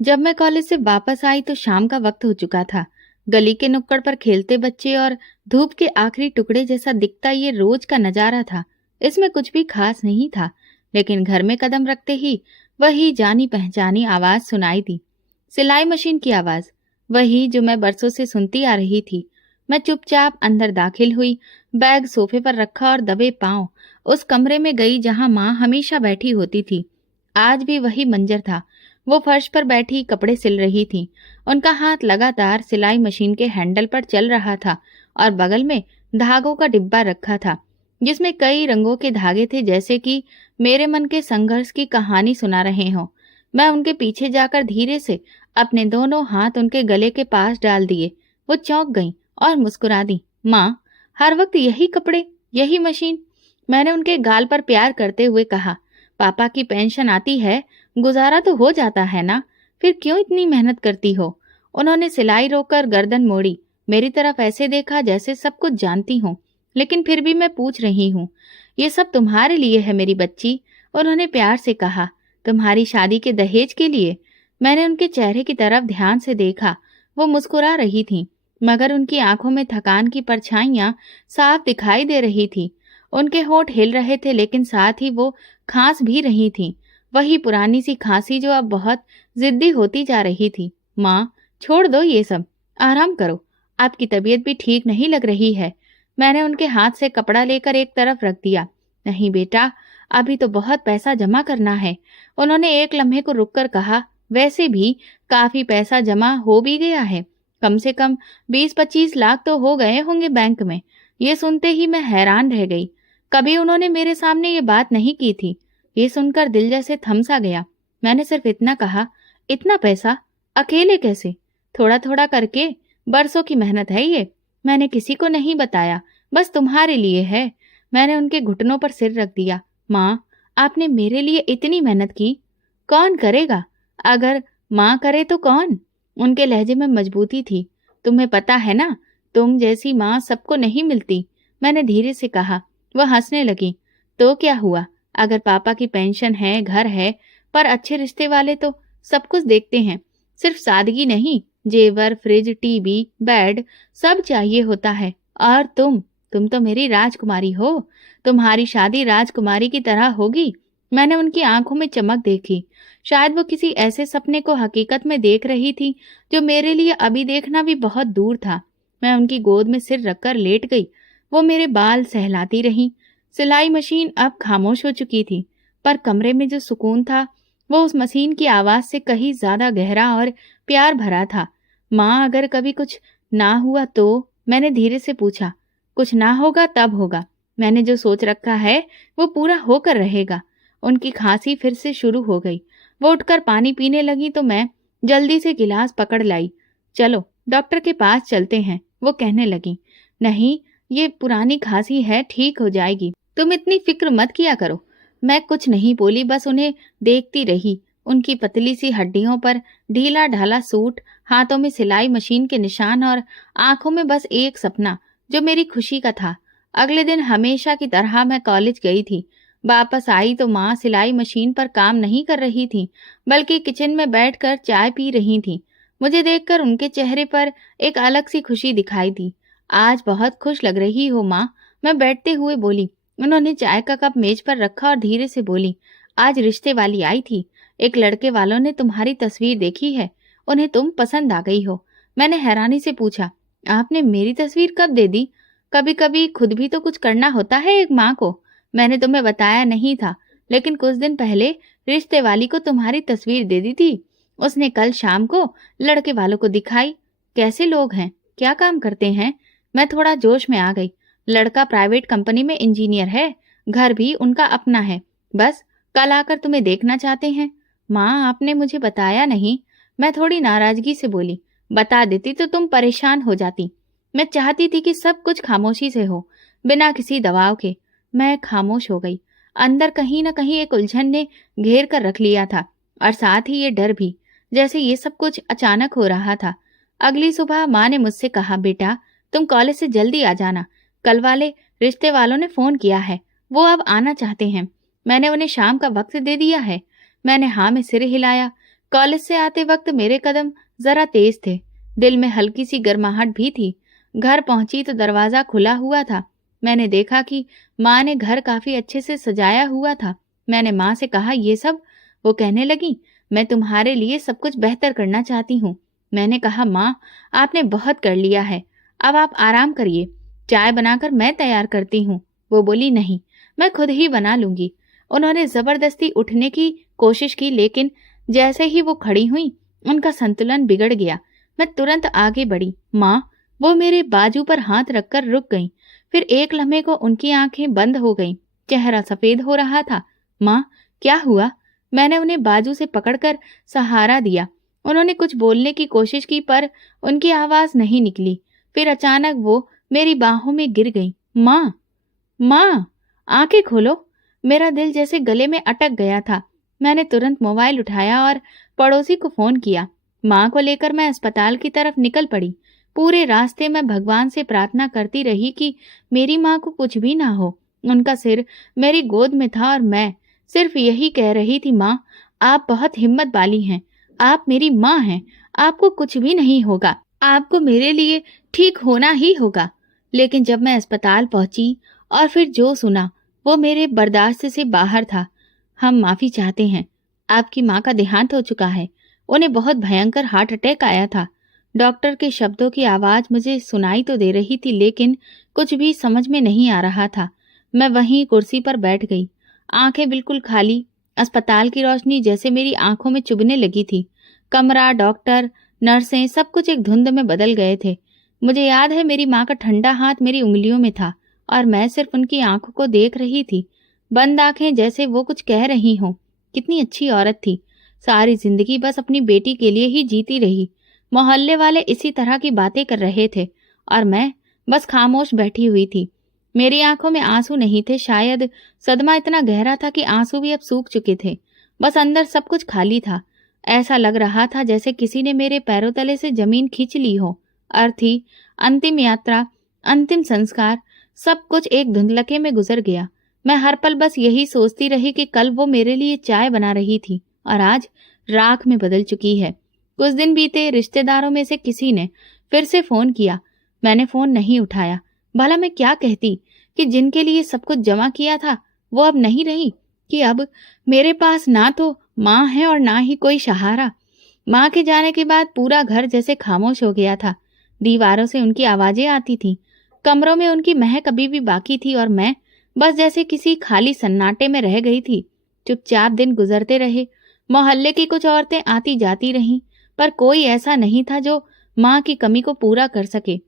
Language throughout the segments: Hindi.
जब मैं कॉलेज से वापस आई तो शाम का वक्त हो चुका था। गली के नुक्कड़ पर खेलते बच्चे और धूप के आखिरी टुकड़े जैसा दिखता ये रोज का नजारा था। इसमें कुछ भी खास नहीं था, लेकिन घर में कदम रखते ही वही जानी पहचानी आवाज सुनाई दी। सिलाई मशीन की आवाज, वही जो मैं बरसों से सुनती आ रही थी। मैं चुपचाप अंदर दाखिल हुई, बैग सोफे पर रखा और दबे पांव उस कमरे में गई जहां माँ हमेशा बैठी होती थी। आज भी वही मंजर था। वो फर्श पर बैठी कपड़े सिल रही थी। उनका हाथ लगातार सिलाई मशीन के हैंडल पर चल रहा था और बगल में धागों का डिब्बा रखा था, जिसमें कई रंगों के धागे थे, जैसे कि मेरे मन के संघर्ष की कहानी सुना रहे हों। मैं उनके पीछे जाकर धीरे से अपने दोनों हाथ उनके गले के पास डाल दिए। वो चौंक गईं और मुस्कुरा दी। माँ, हर वक्त यही कपड़े, यही मशीन? मैंने उनके गाल पर प्यार करते हुए कहा। पापा की पेंशन आती है, गुजारा तो हो जाता है ना, फिर क्यों इतनी मेहनत करती हो? उन्होंने सिलाई रोककर गर्दन मोड़ी, मेरी तरफ ऐसे देखा जैसे सब कुछ जानती हूँ, लेकिन फिर भी मैं पूछ रही हूँ। ये सब तुम्हारे लिए है मेरी बच्ची, उन्होंने प्यार से कहा। तुम्हारी शादी के दहेज के लिए? मैंने उनके चेहरे की तरफ ध्यान से देखा। वो मुस्कुरा रही थी, मगर उनकी आंखों में थकान की परछाइयां साफ दिखाई दे रही थी। उनके होंठ हिल रहे थे, लेकिन साथ ही वो खांस भी रही थी। वही पुरानी सी खांसी जो अब बहुत जिद्दी होती जा रही थी। माँ, छोड़ दो ये सब, आराम करो, आपकी तबीयत भी ठीक नहीं लग रही है। मैंने उनके हाथ से कपड़ा लेकर एक तरफ रख दिया। नहीं बेटा, अभी तो बहुत पैसा जमा करना है, उन्होंने एक लम्हे को रुककर कहा। वैसे भी काफी पैसा जमा हो भी गया है, कम से कम 20-25 लाख तो हो गए होंगे बैंक में। ये सुनते ही मैं हैरान रह गई। कभी उन्होंने मेरे सामने ये बात नहीं की थी। ये सुनकर दिल जैसे थम सा गया। मैंने सिर्फ इतना कहा, इतना पैसा अकेले कैसे? थोड़ा थोड़ा करके, बरसों की मेहनत है ये। मैंने किसी को नहीं बताया, बस तुम्हारे लिए है। मैंने उनके घुटनों पर सिर रख दिया। माँ, आपने मेरे लिए इतनी मेहनत की, कौन करेगा? अगर माँ करे तो कौन? उनके लहजे में मजबूती थी। तुम्हें पता है ना, तुम जैसी माँ सबको नहीं मिलती, मैंने धीरे से कहा। वह हंसने लगी। तो क्या हुआ? अगर पापा की पेंशन है, घर है, पर अच्छे रिश्ते वाले तो सब कुछ देखते हैं। सिर्फ सादगी नहीं, जेवर, फ्रिज, टीवी, बेड, सब चाहिए होता है। और तुम तो मेरी राजकुमारी हो। तुम्हारी शादी राजकुमारी की तरह होगी। मैंने उनकी आंखों में चमक देखी। शायद वो किसी ऐसे सपने को हकीकत में देख रही थी जो मेरे लिए अभी देखना भी बहुत दूर था। मैं उनकी गोद में सिर रखकर लेट गई। वो मेरे बाल सहलाती रहीं। सिलाई मशीन अब खामोश हो चुकी थी, पर कमरे में जो सुकून था वो उस मशीन की आवाज से कहीं ज्यादा गहरा और प्यार भरा था। माँ, अगर कभी कुछ ना हुआ तो? मैंने धीरे से पूछा। कुछ ना होगा तब होगा। मैंने जो सोच रखा है वो पूरा होकर रहेगा। उनकी खांसी फिर से शुरू हो गई। वो उठकर पानी पीने लगी तो मैं जल्दी से गिलास पकड़ लाई। चलो डॉक्टर के पास चलते हैं, वो कहने लगी। नहीं, ये पुरानी खांसी है, ठीक हो जाएगी, तुम इतनी फिक्र मत किया करो। मैं कुछ नहीं बोली, बस उन्हें देखती रही। उनकी पतली सी हड्डियों पर ढीला ढाला सूट, हाथों में सिलाई मशीन के निशान और आंखों में बस एक सपना जो मेरी खुशी का था। अगले दिन हमेशा की तरह मैं कॉलेज गई थी। वापस आई तो माँ सिलाई मशीन पर काम नहीं कर रही थी, बल्कि किचन में बैठकर चाय पी रही थी। मुझे देखकर उनके चेहरे पर एक अलग सी खुशी दिखाई दी। आज बहुत खुश लग रही हो माँ, मैं बैठते हुए बोली। उन्होंने चाय का कप मेज पर रखा और धीरे से बोली, आज रिश्ते वाली आई थी। एक लड़के वालों ने तुम्हारी तस्वीर देखी है, उन्हें तुम पसंद आ गई हो। मैंने हैरानी से पूछा, आपने मेरी तस्वीर कब दे दी? कभी कभी खुद भी तो कुछ करना होता है एक माँ को। मैंने तुम्हें बताया नहीं था, लेकिन कुछ दिन पहले रिश्ते वाली को तुम्हारी तस्वीर दे दी थी। उसने कल शाम को लड़के वालों को दिखाई। कैसे लोग हैं, क्या काम करते हैं? मैं थोड़ा जोश में आ गई। लड़का प्राइवेट कंपनी में इंजीनियर है, घर भी उनका अपना है, बस कल आकर तुम्हें देखना चाहते हैं। माँ, आपने मुझे बताया नहीं, मैं थोड़ी नाराजगी से बोली। बता देती तो तुम परेशान हो जाती। मैं चाहती थी कि सब कुछ खामोशी से हो, बिना किसी दबाव के। मैं खामोश हो गई। अंदर कहीं न कहीं एक उलझन ने घेर कर रख लिया था, और साथ ही ये डर भी, जैसे ये सब कुछ अचानक हो रहा था। अगली सुबह माँ ने मुझसे कहा, बेटा तुम कॉलेज से जल्दी आ जाना, कल वाले रिश्ते वालों ने फोन किया है, वो अब आना चाहते हैं। मैंने उन्हें शाम का वक्त दे दिया है। मैंने हाँ में सिर हिलाया। कॉलेज से आते वक्त मेरे कदम जरा तेज थे, दिल में हल्की सी गर्माहट भी थी। घर पहुंची तो दरवाजा खुला हुआ था। मैंने देखा कि माँ ने घर काफी अच्छे से सजाया हुआ था। मैंने माँ से कहा, ये सब? वो कहने लगी, मैं तुम्हारे लिए सब कुछ बेहतर करना चाहती हूँ। मैंने कहा, माँ, आपने बहुत कर लिया है, अब आप आराम करिए, चाय बनाकर मैं तैयार करती हूँ। वो बोली, नहीं, मैं खुद ही बना लूंगी। उन्होंने जबरदस्ती उठने की कोशिश की, लेकिन जैसे ही वो खड़ी हुई उनका संतुलन बिगड़ गया। मैं तुरंत आगे बढ़ी। माँ, वो मेरे बाजू पर हाथ रखकर रुक गईं। फिर एक लम्हे को उनकी आंखें बंद हो गईं, चेहरा सफेद हो रहा था। माँ, क्या हुआ? मैंने उन्हें बाजू से पकड़कर सहारा दिया। उन्होंने कुछ बोलने की कोशिश की पर उनकी आवाज नहीं निकली। फिर अचानक वो मेरी बाहों में गिर गई। माँ, माँ, आंखें खोलो। मेरा दिल जैसे गले में अटक गया था। मैंने तुरंत मोबाइल उठाया और पड़ोसी को फोन किया। माँ को लेकर मैं अस्पताल की तरफ निकल पड़ी। पूरे रास्ते मैं भगवान से प्रार्थना करती रही कि मेरी माँ को कुछ भी ना हो। उनका सिर मेरी गोद में था और मैं सिर्फ यही कह रही थी, माँ, आप बहुत हिम्मत वाली हैं, आप मेरी माँ हैं, आपको कुछ भी नहीं होगा, आपको मेरे लिए ठीक होना ही होगा। लेकिन जब मैं अस्पताल पहुंची और फिर जो सुना वो मेरे बर्दाश्त से बाहर था। हम माफी चाहते हैं, आपकी माँ का देहांत हो चुका है, उन्हें बहुत भयंकर हार्ट अटैक आया था। डॉक्टर के शब्दों की आवाज मुझे सुनाई तो दे रही थी, लेकिन कुछ भी समझ में नहीं आ रहा था। मैं वहीं कुर्सी पर बैठ गई, आंखें बिल्कुल खाली। अस्पताल की रोशनी जैसे मेरी आंखों में चुभने लगी थी। कमरा, डॉक्टर, नर्सें, सब कुछ एक धुंध में बदल गए थे। मुझे याद है मेरी माँ का ठंडा हाथ मेरी उंगलियों में था और मैं सिर्फ उनकी आंखों को देख रही थी, बंद आंखें, जैसे वो कुछ कह रही हों। कितनी अच्छी औरत थी, सारी जिंदगी बस अपनी बेटी के लिए ही जीती रही। मोहल्ले वाले इसी तरह की बातें कर रहे थे और मैं बस खामोश बैठी हुई थी। मेरी आंखों में आंसू नहीं थे, शायद सदमा इतना गहरा था कि आंसू भी अब सूख चुके थे। बस अंदर सब कुछ खाली था। ऐसा लग रहा था जैसे किसी ने मेरे पैरों तले से जमीन खींच ली हो। अर्थी, अंतिम यात्रा, अंतिम संस्कार, सब कुछ एक धुंधलके में गुजर गया। मैं हर पल बस यही सोचती रही कि कल वो मेरे लिए चाय बना रही थी और आज राख में बदल चुकी है। कुछ दिन बीते, रिश्तेदारों में से किसी ने फिर से फोन किया। मैंने फोन नहीं उठाया। भला मैं क्या कहती कि जिनके लिए सब कुछ जमा किया था वो अब नहीं रही, कि अब मेरे पास ना तो माँ है और ना ही कोई सहारा। माँ के जाने के बाद पूरा घर जैसे खामोश हो गया था। दीवारों से उनकी आवाजें आती थीं, कमरों में उनकी महक अभी भी बाकी थी और मैं बस जैसे किसी खाली सन्नाटे में रह गई थी। चुपचाप दिन गुजरते रहे। मोहल्ले की कुछ औरतें आती जाती रहीं, पर कोई ऐसा नहीं था जो माँ की कमी को पूरा कर सके।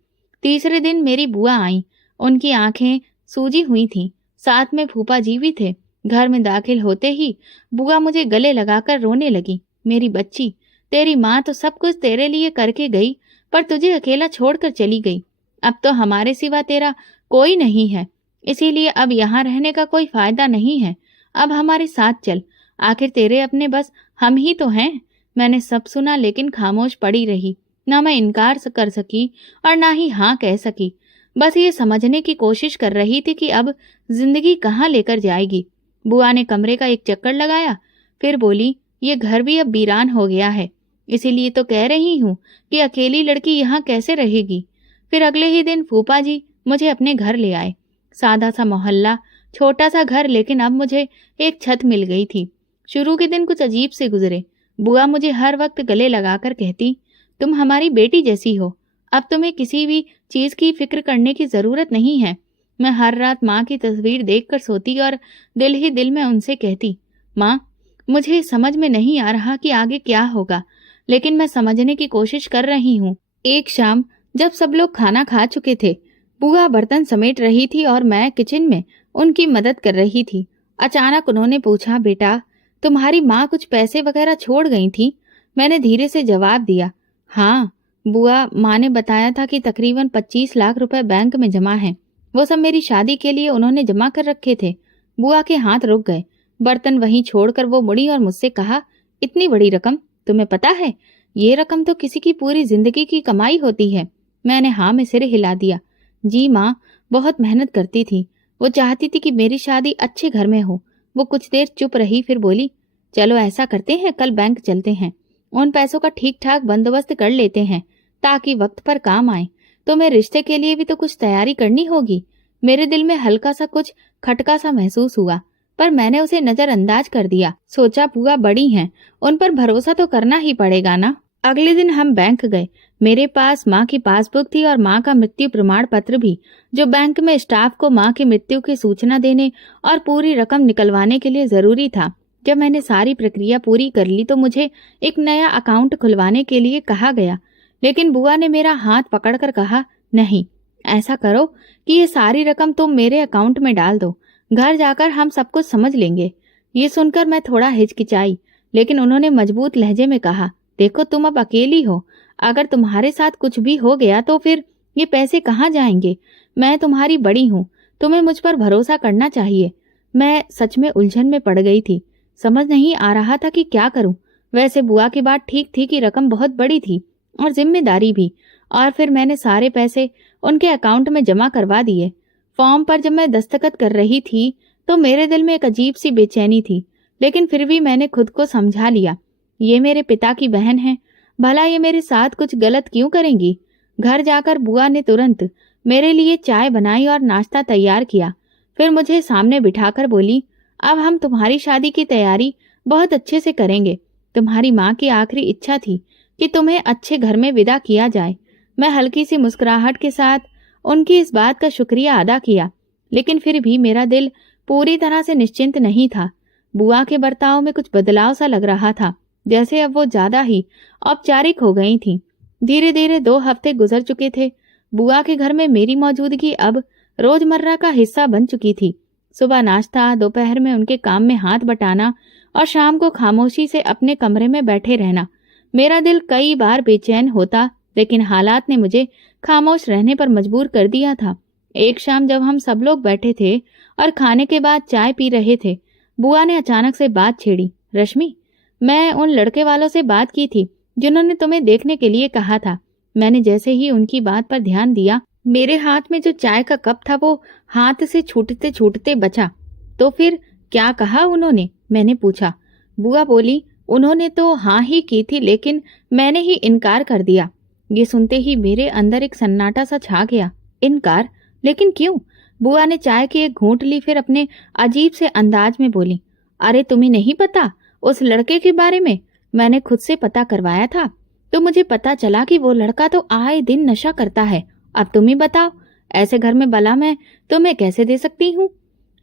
तीसरे दिन मेरी बुआ आई। उनकी आंखें सूजी हुई थीं, साथ में फूफा जी भी थे। घर में दाखिल होते ही बुआ मुझे गले लगाकर रोने लगी। मेरी बच्ची, तेरी माँ तो सब कुछ तेरे लिए करके गई, पर तुझे अकेला छोड़कर चली गई। अब तो हमारे सिवा तेरा कोई नहीं है, इसीलिए अब यहाँ रहने का कोई फायदा नहीं है। अब हमारे साथ चल, आखिर तेरे अपने बस हम ही तो हैं। मैंने सब सुना, लेकिन खामोश पड़ी रही। ना मैं इनकार कर सकी और ना ही हाँ कह सकी। बस ये समझने की कोशिश कर रही थी कि अब जिंदगी कहाँ लेकर जाएगी। बुआ ने कमरे का एक चक्कर लगाया, फिर बोली, ये घर भी अब वीरान हो गया है, इसीलिए तो कह रही हूँ कि अकेली लड़की यहाँ कैसे रहेगी। फिर अगले ही दिन फूफा जी मुझे अपने घर ले आए। सादा सा मोहल्ला, छोटा सा घर, लेकिन अब मुझे एक छत मिल गई थी। शुरू के दिन कुछ अजीब से गुजरे। बुआ मुझे हर वक्त गले लगाकर कहती, तुम हमारी बेटी जैसी हो, अब तुम्हें किसी भी चीज की फिक्र करने की जरूरत नहीं है। मैं हर रात माँ की तस्वीर देखकर सोती और दिल ही दिल में उनसे कहती, माँ, मुझे समझ में नहीं आ रहा कि आगे क्या होगा, लेकिन मैं समझने की कोशिश कर रही हूँ। एक शाम जब सब लोग खाना खा चुके थे, बुआ बर्तन समेट रही थी और मैं किचन में उनकी मदद कर रही थी। अचानक उन्होंने पूछा, बेटा, तुम्हारी माँ कुछ पैसे वगैरह छोड़ गई थी? मैंने धीरे से जवाब दिया, हाँ बुआ, माँ ने बताया था कि तकरीबन 25 लाख रुपए बैंक में जमा हैं। वो सब मेरी शादी के लिए उन्होंने जमा कर रखे थे। बुआ के हाथ रुक गए। बर्तन वहीं छोड़कर वो मुड़ी और मुझसे कहा, इतनी बड़ी रकम, तुम्हें पता है ये रकम तो किसी की पूरी जिंदगी की कमाई होती है। मैंने हाँ में सिर हिला दिया। जी माँ, बहुत मेहनत करती थी, वो चाहती थी कि मेरी शादी अच्छे घर में हो। वो कुछ देर चुप रही, फिर बोली, चलो ऐसा करते हैं, कल बैंक चलते हैं, उन पैसों का ठीक ठाक बंदोबस्त कर लेते हैं ताकि वक्त पर काम आए। तुम्हें रिश्ते के लिए भी तो कुछ तैयारी करनी होगी। मेरे दिल में हल्का सा कुछ खटका सा महसूस हुआ, पर मैंने उसे नजरअंदाज कर दिया। सोचा बुआ बड़ी हैं, उन पर भरोसा तो करना ही पड़ेगा ना। अगले दिन हम बैंक गए। मेरे पास माँ की पासबुक थी और माँ का मृत्यु प्रमाण पत्र भी, जो बैंक में स्टाफ को माँ की मृत्यु की सूचना देने और पूरी रकम निकलवाने के लिए जरूरी था। जब मैंने सारी प्रक्रिया पूरी कर ली तो मुझे एक नया अकाउंट खुलवाने के लिए कहा गया, लेकिन बुआ ने मेरा हाथ पकड़कर कहा, नहीं, ऐसा करो कि ये सारी रकम तुम मेरे अकाउंट में डाल दो, घर जाकर हम सब कुछ समझ लेंगे। ये सुनकर मैं थोड़ा हिचकिचाई, लेकिन उन्होंने मजबूत लहजे में कहा, देखो तुम अब अकेली हो, अगर तुम्हारे साथ कुछ भी हो गया तो फिर ये पैसे कहाँ जाएंगे। मैं तुम्हारी बड़ी हूँ, तुम्हें मुझ पर भरोसा करना चाहिए। मैं सच में उलझन में पड़ गई थी, समझ नहीं आ रहा था कि क्या करूं। वैसे बुआ की बात ठीक थी कि रकम बहुत बड़ी थी और जिम्मेदारी भी, और फिर मैंने सारे पैसे उनके अकाउंट में जमा करवा दिए। फॉर्म पर जब मैं दस्तखत कर रही थी तो मेरे दिल में एक अजीब सी बेचैनी थी, लेकिन फिर भी मैंने खुद को समझा लिया, ये मेरे पिता की बहन है, भला ये मेरे साथ कुछ गलत क्यों करेंगी। घर जाकर बुआ ने तुरंत मेरे लिए चाय बनाई और नाश्ता तैयार किया। फिर मुझे सामने बिठाकर बोली, अब हम तुम्हारी शादी की तैयारी बहुत अच्छे से करेंगे। तुम्हारी माँ की आखिरी इच्छा थी कि तुम्हें अच्छे घर में विदा किया जाए। मैं हल्की सी मुस्कुराहट के साथ उनकी इस बात का शुक्रिया अदा किया, लेकिन फिर भी मेरा दिल पूरी तरह से निश्चिंत नहीं था। बुआ के बर्ताव में कुछ बदलाव सा लग रहा था, जैसे अब वो ज्यादा ही औपचारिक हो गई थीं। धीरे धीरे 2 हफ्ते गुजर चुके थे। बुआ के घर में मेरी मौजूदगी अब रोजमर्रा का हिस्सा बन चुकी थी। सुबह नाश्ता, दोपहर में उनके काम में हाथ बटाना और शाम को खामोशी से अपने कमरे में बैठे रहना। मेरा दिल कई बार बेचैन होता, लेकिन हालात ने मुझे खामोश रहने पर मजबूर कर दिया था। एक शाम जब हम सब लोग बैठे थे और खाने के बाद चाय पी रहे थे, बुआ ने अचानक से बात छेड़ी, रश्मि, मैं उन लड़के वालों से बात की थी जिन्होंने तुम्हें देखने के लिए कहा था। मैंने जैसे ही उनकी बात पर ध्यान दिया, मेरे हाथ में जो चाय का कप था वो हाथ से छूटते छूटते बचा। तो फिर क्या कहा उन्होंने? मैंने पूछा। बुआ बोली, उन्होंने तो हाँ ही की थी, लेकिन मैंने ही इनकार कर दिया। ये सुनते ही मेरे अंदर एक सन्नाटा सा छा गया। इनकार? लेकिन क्यों? बुआ ने चाय की एक घूंट ली, फिर अपने अजीब से अंदाज में बोली, अरे तुम्हें नहीं पता उस लड़के के बारे में? मैंने खुद से पता करवाया था तो मुझे पता चला कि वो लड़का तो आए दिन नशा करता है। अब तुम ही बताओ, ऐसे घर में भला मैं तुम्हें कैसे दे सकती हूँ?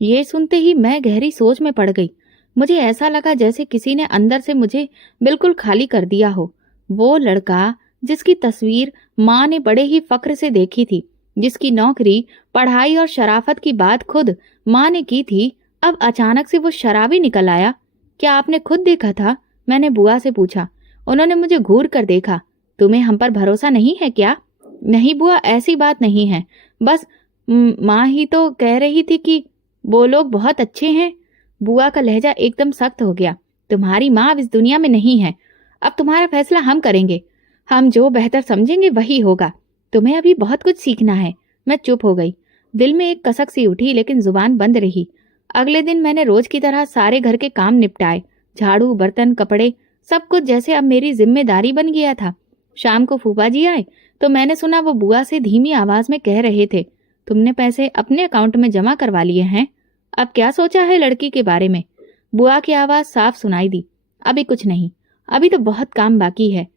ये सुनते ही मैं गहरी सोच में पड़ गई। मुझे ऐसा लगा जैसे किसी ने अंदर से मुझे बिल्कुल खाली कर दिया हो। वो लड़का जिसकी तस्वीर माँ ने बड़े ही फक्र से देखी थी, जिसकी नौकरी, पढ़ाई और शराफत की बात खुद माँ ने की थी, अब अचानक से वो शराबी निकल आया। क्या आपने खुद देखा था? मैंने बुआ से पूछा। उन्होंने मुझे घूर कर देखा। तुम्हें हम पर भरोसा नहीं है क्या? नहीं बुआ, ऐसी बात नहीं है, बस माँ ही तो कह रही थी कि वो लोग बहुत अच्छे हैं। बुआ का लहजा एकदम सख्त हो गया। तुम्हारी माँ अब इस दुनिया में नहीं है। अब तुम्हारा फैसला हम करेंगे। हम जो बेहतर समझेंगे वही होगा। तुम्हें अभी बहुत कुछ सीखना है। मैं चुप हो गई। दिल में एक कसक सी उठी, लेकिन जुबान बंद रही। अगले दिन मैंने रोज की तरह सारे घर के काम निपटाए। झाड़ू, बर्तन, कपड़े, सब कुछ जैसे अब मेरी जिम्मेदारी बन गया था। शाम को फूफा जी आए तो मैंने सुना वो बुआ से धीमी आवाज में कह रहे थे, तुमने पैसे अपने अकाउंट में जमा करवा लिए हैं? अब क्या सोचा है लड़की के बारे में? बुआ की आवाज साफ सुनाई दी, अभी कुछ नहीं, अभी तो बहुत काम बाकी है।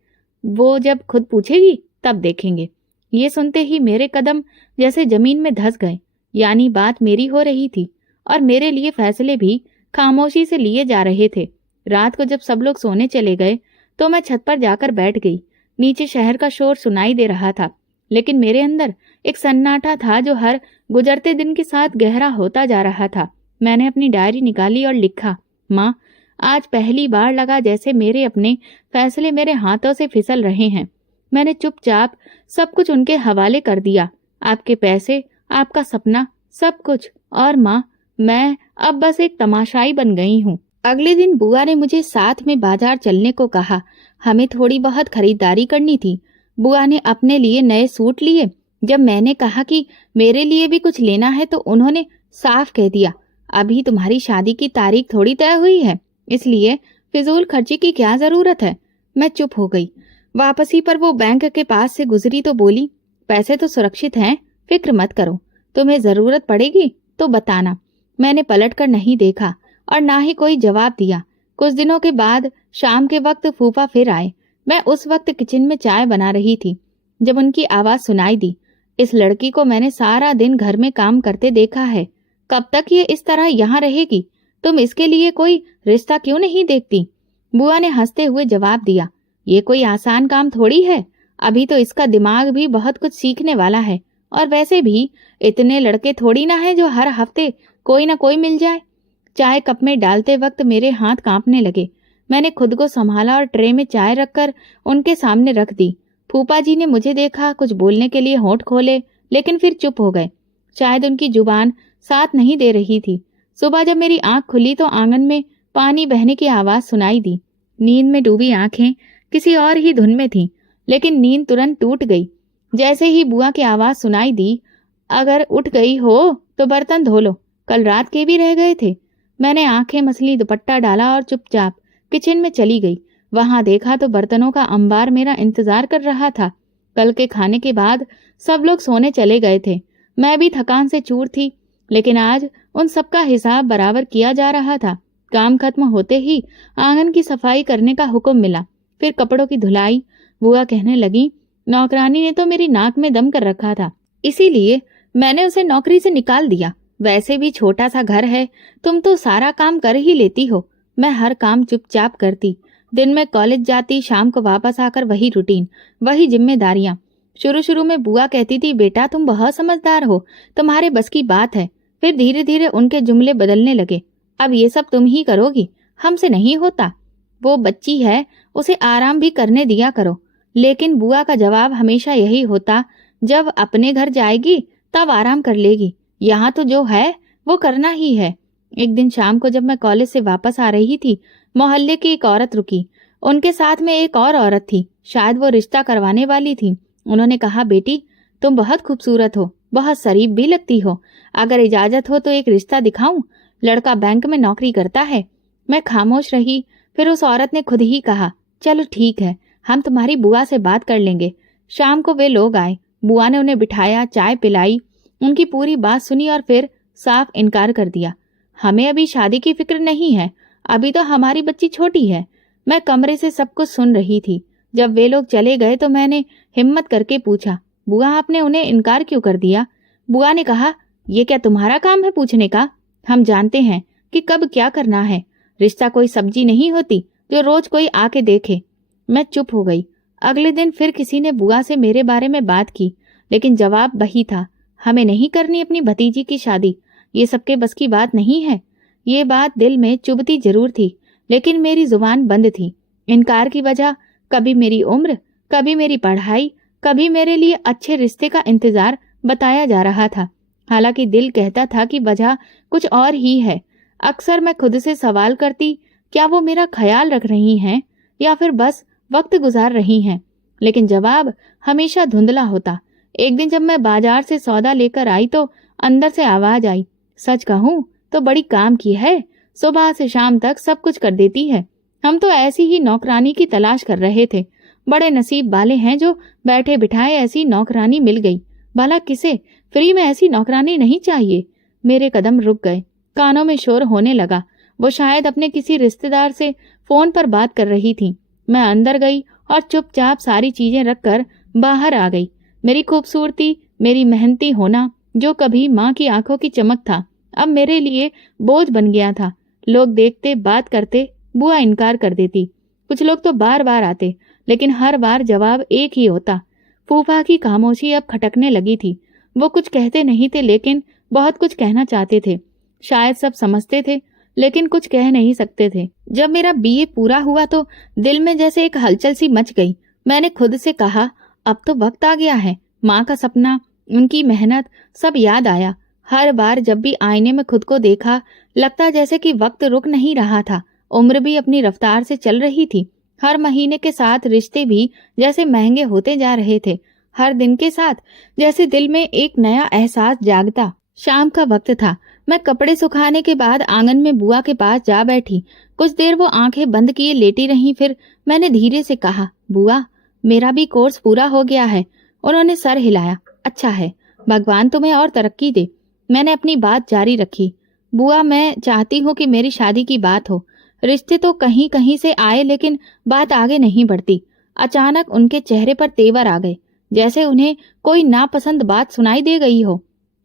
वो जब खुद पूछेगी तब देखेंगे। ये सुनते ही मेरे कदम जैसे जमीन में धंस गए। यानी बात मेरी हो रही थी और मेरे लिए फैसले भी खामोशी से लिए जा रहे थे। रात को जब सब लोग सोने चले गए तो मैं छत पर जाकर बैठ गई। नीचे शहर का शोर सुनाई दे रहा था, लेकिन मेरे अंदर एक सन्नाटा था जो हर गुजरते दिन के साथ गहरा होता जा रहा था। मैंने अपनी डायरी निकाली और लिखा, माँ, आज पहली बार लगा जैसे मेरे अपने फैसले मेरे हाथों से फिसल रहे हैं। मैंने चुपचाप सब कुछ उनके हवाले कर दिया, आपके पैसे, आपका सपना, सब कुछ। और माँ, मैं अब बस एक तमाशाई बन गई हूँ। अगले दिन बुआ ने मुझे साथ में बाजार चलने को कहा। हमें थोड़ी बहुत खरीदारी करनी थी। बुआ ने अपने लिए नए सूट लिए। जब मैंने कहा कि मेरे लिए भी कुछ लेना है तो उन्होंने साफ कह दिया, अभी तुम्हारी शादी की तारीख थोड़ी तय हुई है, इसलिए फिजूल खर्ची की क्या जरूरत है। मैं चुप हो गई। वापसी पर वो बैंक के पास से गुजरी तो बोली, पैसे तो सुरक्षित हैं, फिक्र मत करो, तुम्हें जरूरत पड़ेगी तो बताना। मैंने पलटकर नहीं देखा और ना ही कोई जवाब दिया। कुछ दिनों के बाद शाम के वक्त फूफा फिर आए। मैं उस वक्त किचन में चाय बना रही थी जब उनकी आवाज सुनाई दी। इस लड़की को मैंने सारा दिन घर में काम करते देखा है, कब तक ये इस तरह यहाँ रहेगी? तुम इसके लिए कोई रिश्ता क्यों नहीं देखती? बुआ ने हंसते हुए जवाब दिया, ये कोई आसान काम थोड़ी है, अभी तो इसका दिमाग भी बहुत कुछ सीखने वाला है, और वैसे भी इतने लड़के थोड़ी ना है जो हर हफ्ते कोई ना कोई मिल जाए। चाय कप में डालते वक्त मेरे हाथ कांपने लगे। मैंने खुद को संभाला और ट्रे में चाय रखकर उनके सामने रख दी। फूफा जी ने मुझे देखा, कुछ बोलने के लिए होंठ खोले, लेकिन फिर चुप हो गए। शायद उनकी जुबान साथ नहीं दे रही थी। सुबह जब मेरी आंख खुली तो आंगन में पानी बहने की आवाज सुनाई दी। नींद में डूबी आंखें किसी और ही धुन में थीं, लेकिन नींद तुरंत टूट गई। जैसे ही बुआ की आवाज सुनाई दी, अगर उठ गई हो तो बर्तन धो लो, कल रात के भी रह गए थे। मैंने आंखें मसली, दुपट्टा डाला और चुपचाप किचन में चली गई। वहां देखा तो बर्तनों का अंबार मेरा इंतजार कर रहा था। कल के खाने के बाद सब लोग सोने चले गए थे। मैं भी थकान से चूर थी, लेकिन आज उन सबका हिसाब बराबर किया जा रहा था। काम खत्म होते ही आंगन की सफाई करने का हुक्म मिला, फिर कपड़ों की धुलाई। बुआ कहने लगी, नौकरानी ने तो मेरी नाक में दम कर रखा था, इसीलिए मैंने उसे नौकरी से निकाल दिया। वैसे भी छोटा सा घर है, तुम तो सारा काम कर ही लेती हो। मैं हर काम चुपचाप करती। दिन में कॉलेज जाती, शाम को वापस आकर वही रूटीन, वही जिम्मेदारियां। शुरू शुरू में बुआ कहती थी, बेटा तुम बहुत समझदार हो, तुम्हारे बस की बात है। फिर धीरे धीरे उनके जुमले बदलने लगे, अब ये सब तुम ही करोगी, हमसे नहीं होता। वो बच्ची है, उसे आराम भी करने दिया करो। लेकिन बुआ का जवाब हमेशा यही होता, जब अपने घर जाएगी तब आराम कर लेगी, यहाँ तो जो है वो करना ही है। एक दिन शाम को जब मैं कॉलेज से वापस आ रही थी, मोहल्ले की एक औरत रुकी। उनके साथ में एक और औरत थी, शायद वो रिश्ता करवाने वाली थी। उन्होंने कहा, बेटी तुम बहुत खूबसूरत हो, बहुत शरीफ भी लगती हो, अगर इजाजत हो तो एक रिश्ता दिखाऊं? लड़का बैंक में नौकरी करता है। मैं खामोश रही। फिर उस औरत ने खुद ही कहा, चलो ठीक है, हम तुम्हारी बुआ से बात कर लेंगे। शाम को वे लोग आए। बुआ ने उन्हें बिठाया, चाय पिलाई, उनकी पूरी बात सुनी और फिर साफ इनकार कर दिया। हमें अभी शादी की फिक्र नहीं है, अभी तो हमारी बच्ची छोटी है। मैं कमरे से सब कुछ सुन रही थी। जब वे लोग चले गए तो मैंने हिम्मत करके पूछा, बुआ आपने उन्हें इनकार क्यों कर दिया? बुआ ने कहा, ये क्या तुम्हारा काम है पूछने का? हम जानते हैं कि कब क्या करना है। रिश्ता कोई सब्जी नहीं होती जो रोज कोई आके देखे। मैं चुप हो गई। अगले दिन फिर किसी ने बुआ से मेरे बारे में बात की, लेकिन जवाब वही था, हमें नहीं करनी अपनी भतीजी की शादी, ये सबके बस की बात नहीं है। ये बात दिल में चुभती जरूर थी, लेकिन मेरी जुबान बंद थी। इनकार की वजह कभी मेरी उम्र, कभी मेरी पढ़ाई, कभी मेरे लिए अच्छे रिश्ते का इंतजार बताया जा रहा था। हालांकि दिल कहता था कि वजह कुछ और ही है। अक्सर मैं खुद से सवाल करती, क्या वो मेरा ख्याल रख रही हैं या फिर बस वक्त गुजार रही हैं? लेकिन जवाब हमेशा धुंधला होता। एक दिन जब मैं बाजार से सौदा लेकर आई तो अंदर से आवाज आई, सच कहूं तो बड़ी काम की है, सुबह से शाम तक सब कुछ कर देती है। हम तो ऐसी ही नौकरानी की तलाश कर रहे थे। बड़े नसीब वाले हैं जो बैठे बिठाए ऐसी नौकरानी मिल गई। भला किसे फ्री में ऐसी नौकरानी नहीं चाहिए? मेरे कदम रुक गए। कानों में शोर होने लगा। वो शायद अपने किसी रिश्तेदार से फोन पर बात कर रही थी। मैं अंदर गई और चुपचाप सारी चीजें रखकर बाहर आ गई। मेरी खूबसूरती, मेरी मेहनती होना, जो कभी माँ की आंखों की चमक था, अब मेरे लिए बोझ बन गया था। लोग देखते, बात करते, बुआ इनकार कर देती। कुछ लोग तो बार बार आते, लेकिन हर बार जवाब एक ही होता। फूफा की खामोशी अब खटकने लगी थी। वो कुछ कहते नहीं थे, लेकिन बहुत कुछ कहना चाहते थे। शायद सब समझते थे, लेकिन कुछ कह नहीं सकते थे। जब मेरा बीए पूरा हुआ तो दिल में जैसे एक हलचल सी मच गई। मैंने खुद से कहा, अब तो वक्त आ गया है। माँ का सपना, उनकी मेहनत, सब याद आया। हर बार जब भी आईने में खुद को देखा, लगता जैसे कि वक्त रुक नहीं रहा था। उम्र भी अपनी रफ्तार से चल रही थी। हर महीने के साथ रिश्ते भी जैसे महंगे होते जा रहे थे। हर दिन के साथ जैसे दिल में एक नया एहसास जागता। शाम का वक्त था। मैं कपड़े सुखाने के बाद आंगन में बुआ के पास जा बैठी। कुछ देर वो आंखें बंद किए लेटी रहीं। फिर मैंने धीरे से कहा, बुआ, मेरा भी कोर्स पूरा हो गया है। उन्होंने सर हिलाया। अच्छा है, भगवान तुम्हें और तरक्की दे। मैंने अपनी बात जारी रखी। बुआ, मैं चाहती हूँ कि मेरी शादी की बात हो। रिश्ते तो कहीं कहीं से आए, लेकिन बात आगे नहीं बढ़ती। अचानक उनके चेहरे पर तेवर आ गए, जैसे उन्हें कोई नापसंद बात सुनाई दे गई हो।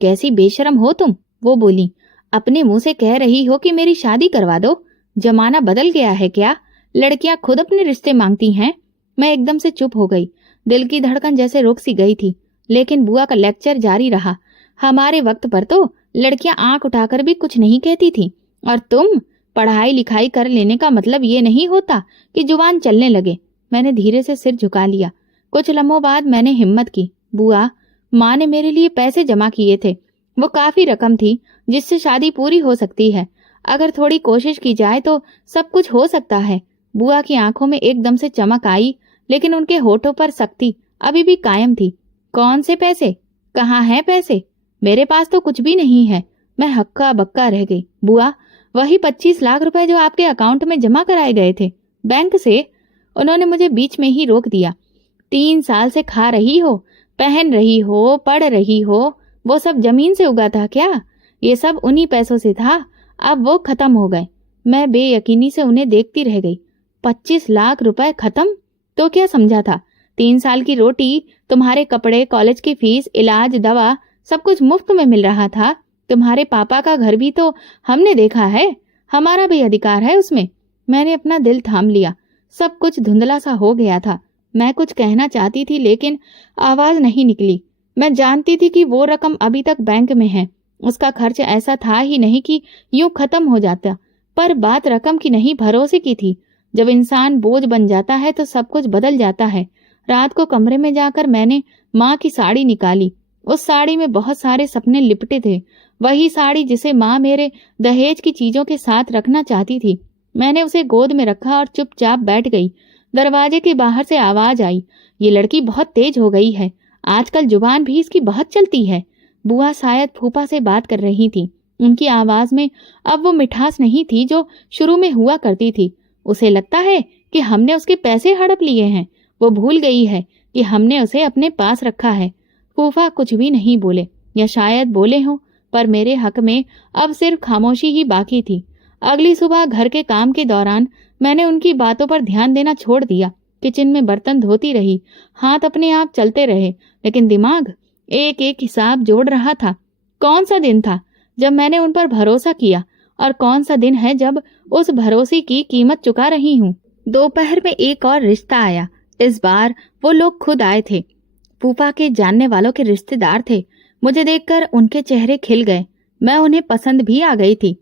कैसी बेशरम हो तुम, वो बोली। अपने मुंह से कह रही हो कि मेरी शादी करवा दो। जमाना बदल गया है क्या? लड़कियां खुद अपने रिश्ते मांगती हैं। मैं एकदम से चुप हो गई। दिल की धड़कन जैसे रुक सी गई थी। लेकिन बुआ का लेक्चर जारी रहा। हमारे वक्त पर तो लड़कियां आंख उठाकर भी कुछ नहीं कहती थी। और तुम, पढ़ाई लिखाई कर लेने का मतलब ये नहीं होता कि जुबान चलने लगे। मैंने धीरे से सिर झुका लिया। कुछ लम्हों बाद मैंने हिम्मत की। बुआ, माँ ने मेरे लिए पैसे जमा किए थे। वो काफी रकम थी जिससे शादी पूरी हो सकती है। अगर थोड़ी कोशिश की जाए तो सब कुछ हो सकता है। बुआ की आंखों में एकदम से चमक आई, लेकिन उनके होठों पर सख्ती अभी भी कायम थी। कौन से पैसे? कहाँ हैं पैसे? मेरे पास तो कुछ भी नहीं है। मैं हक्का बक्का रह गई। बुआ, वही 25 लाख रुपए जो आपके अकाउंट में जमा कराए गए थे बैंक से। उन्होंने मुझे बीच में ही रोक दिया। 3 साल से खा रही हो, पहन रही हो, पढ़ रही हो, वो सब जमीन से उगा था क्या? ये सब उन्हीं पैसों से था। अब वो खत्म हो गए। मैं बेयकीनी से उन्हें देखती रह गई। 25 लाख रुपए खत्म? तो क्या समझा था? 3 साल की रोटी, तुम्हारे कपड़े, कॉलेज की फीस, इलाज, दवा, सब कुछ मुफ्त में मिल रहा था। तुम्हारे पापा का घर भी तो हमने देखा है। हमारा भी अधिकार है उसमें। मैंने अपना दिल थाम लिया। सब कुछ धुंधला सा हो गया था। मैं कुछ कहना चाहती थी, लेकिन आवाज नहीं निकली। मैं जानती थी कि वो रकम अभी तक बैंक में है। उसका खर्च ऐसा था ही नहीं कि यूं खत्म हो जाता। पर बात रकम की नहीं, भरोसे की थी। जब इंसान बोझ बन जाता है तो सब कुछ बदल जाता है। रात को कमरे में जाकर मैंने माँ की साड़ी निकाली। उस साड़ी में बहुत सारे सपने लिपटे थे। वही साड़ी जिसे माँ मेरे दहेज की चीजों के साथ रखना चाहती थी। मैंने उसे गोद में रखा और चुपचाप बैठ गई। दरवाजे के बाहर से आवाज आई, ये लड़की बहुत तेज हो गई है। आजकल जुबान भी इसकी बहुत चलती है। बुआ शायद फूफा से बात कर रही थी। उनकी आवाज में अब वो मिठास नहीं थी जो शुरू में हुआ करती थी। उसे लगता है कि हमने उसके पैसे हड़प लिए हैं। वो भूल गई है कि हमने उसे अपने पास रखा है। फूफा कुछ भी नहीं बोले, या शायद बोले हों, पर मेरे हक में अब सिर्फ खामोशी ही बाकी थी। अगली सुबह घर के काम के दौरान मैंने उनकी बातों पर ध्यान देना छोड़ दिया। किचन में बर्तन धोती रही। हाथ अपने आप चलते रहे, लेकिन दिमाग एक एक हिसाब जोड़ रहा था। कौन सा दिन था जब मैंने उन पर भरोसा किया, और कौन सा दिन है जब उस भरोसे की कीमत चुका रही हूँ। दोपहर में एक और रिश्ता आया। इस बार वो लोग खुद आए थे। फूफा के जानने वालों के रिश्तेदार थे। मुझे देखकर उनके चेहरे खिल गए। मैं उन्हें पसंद भी आ गई थी।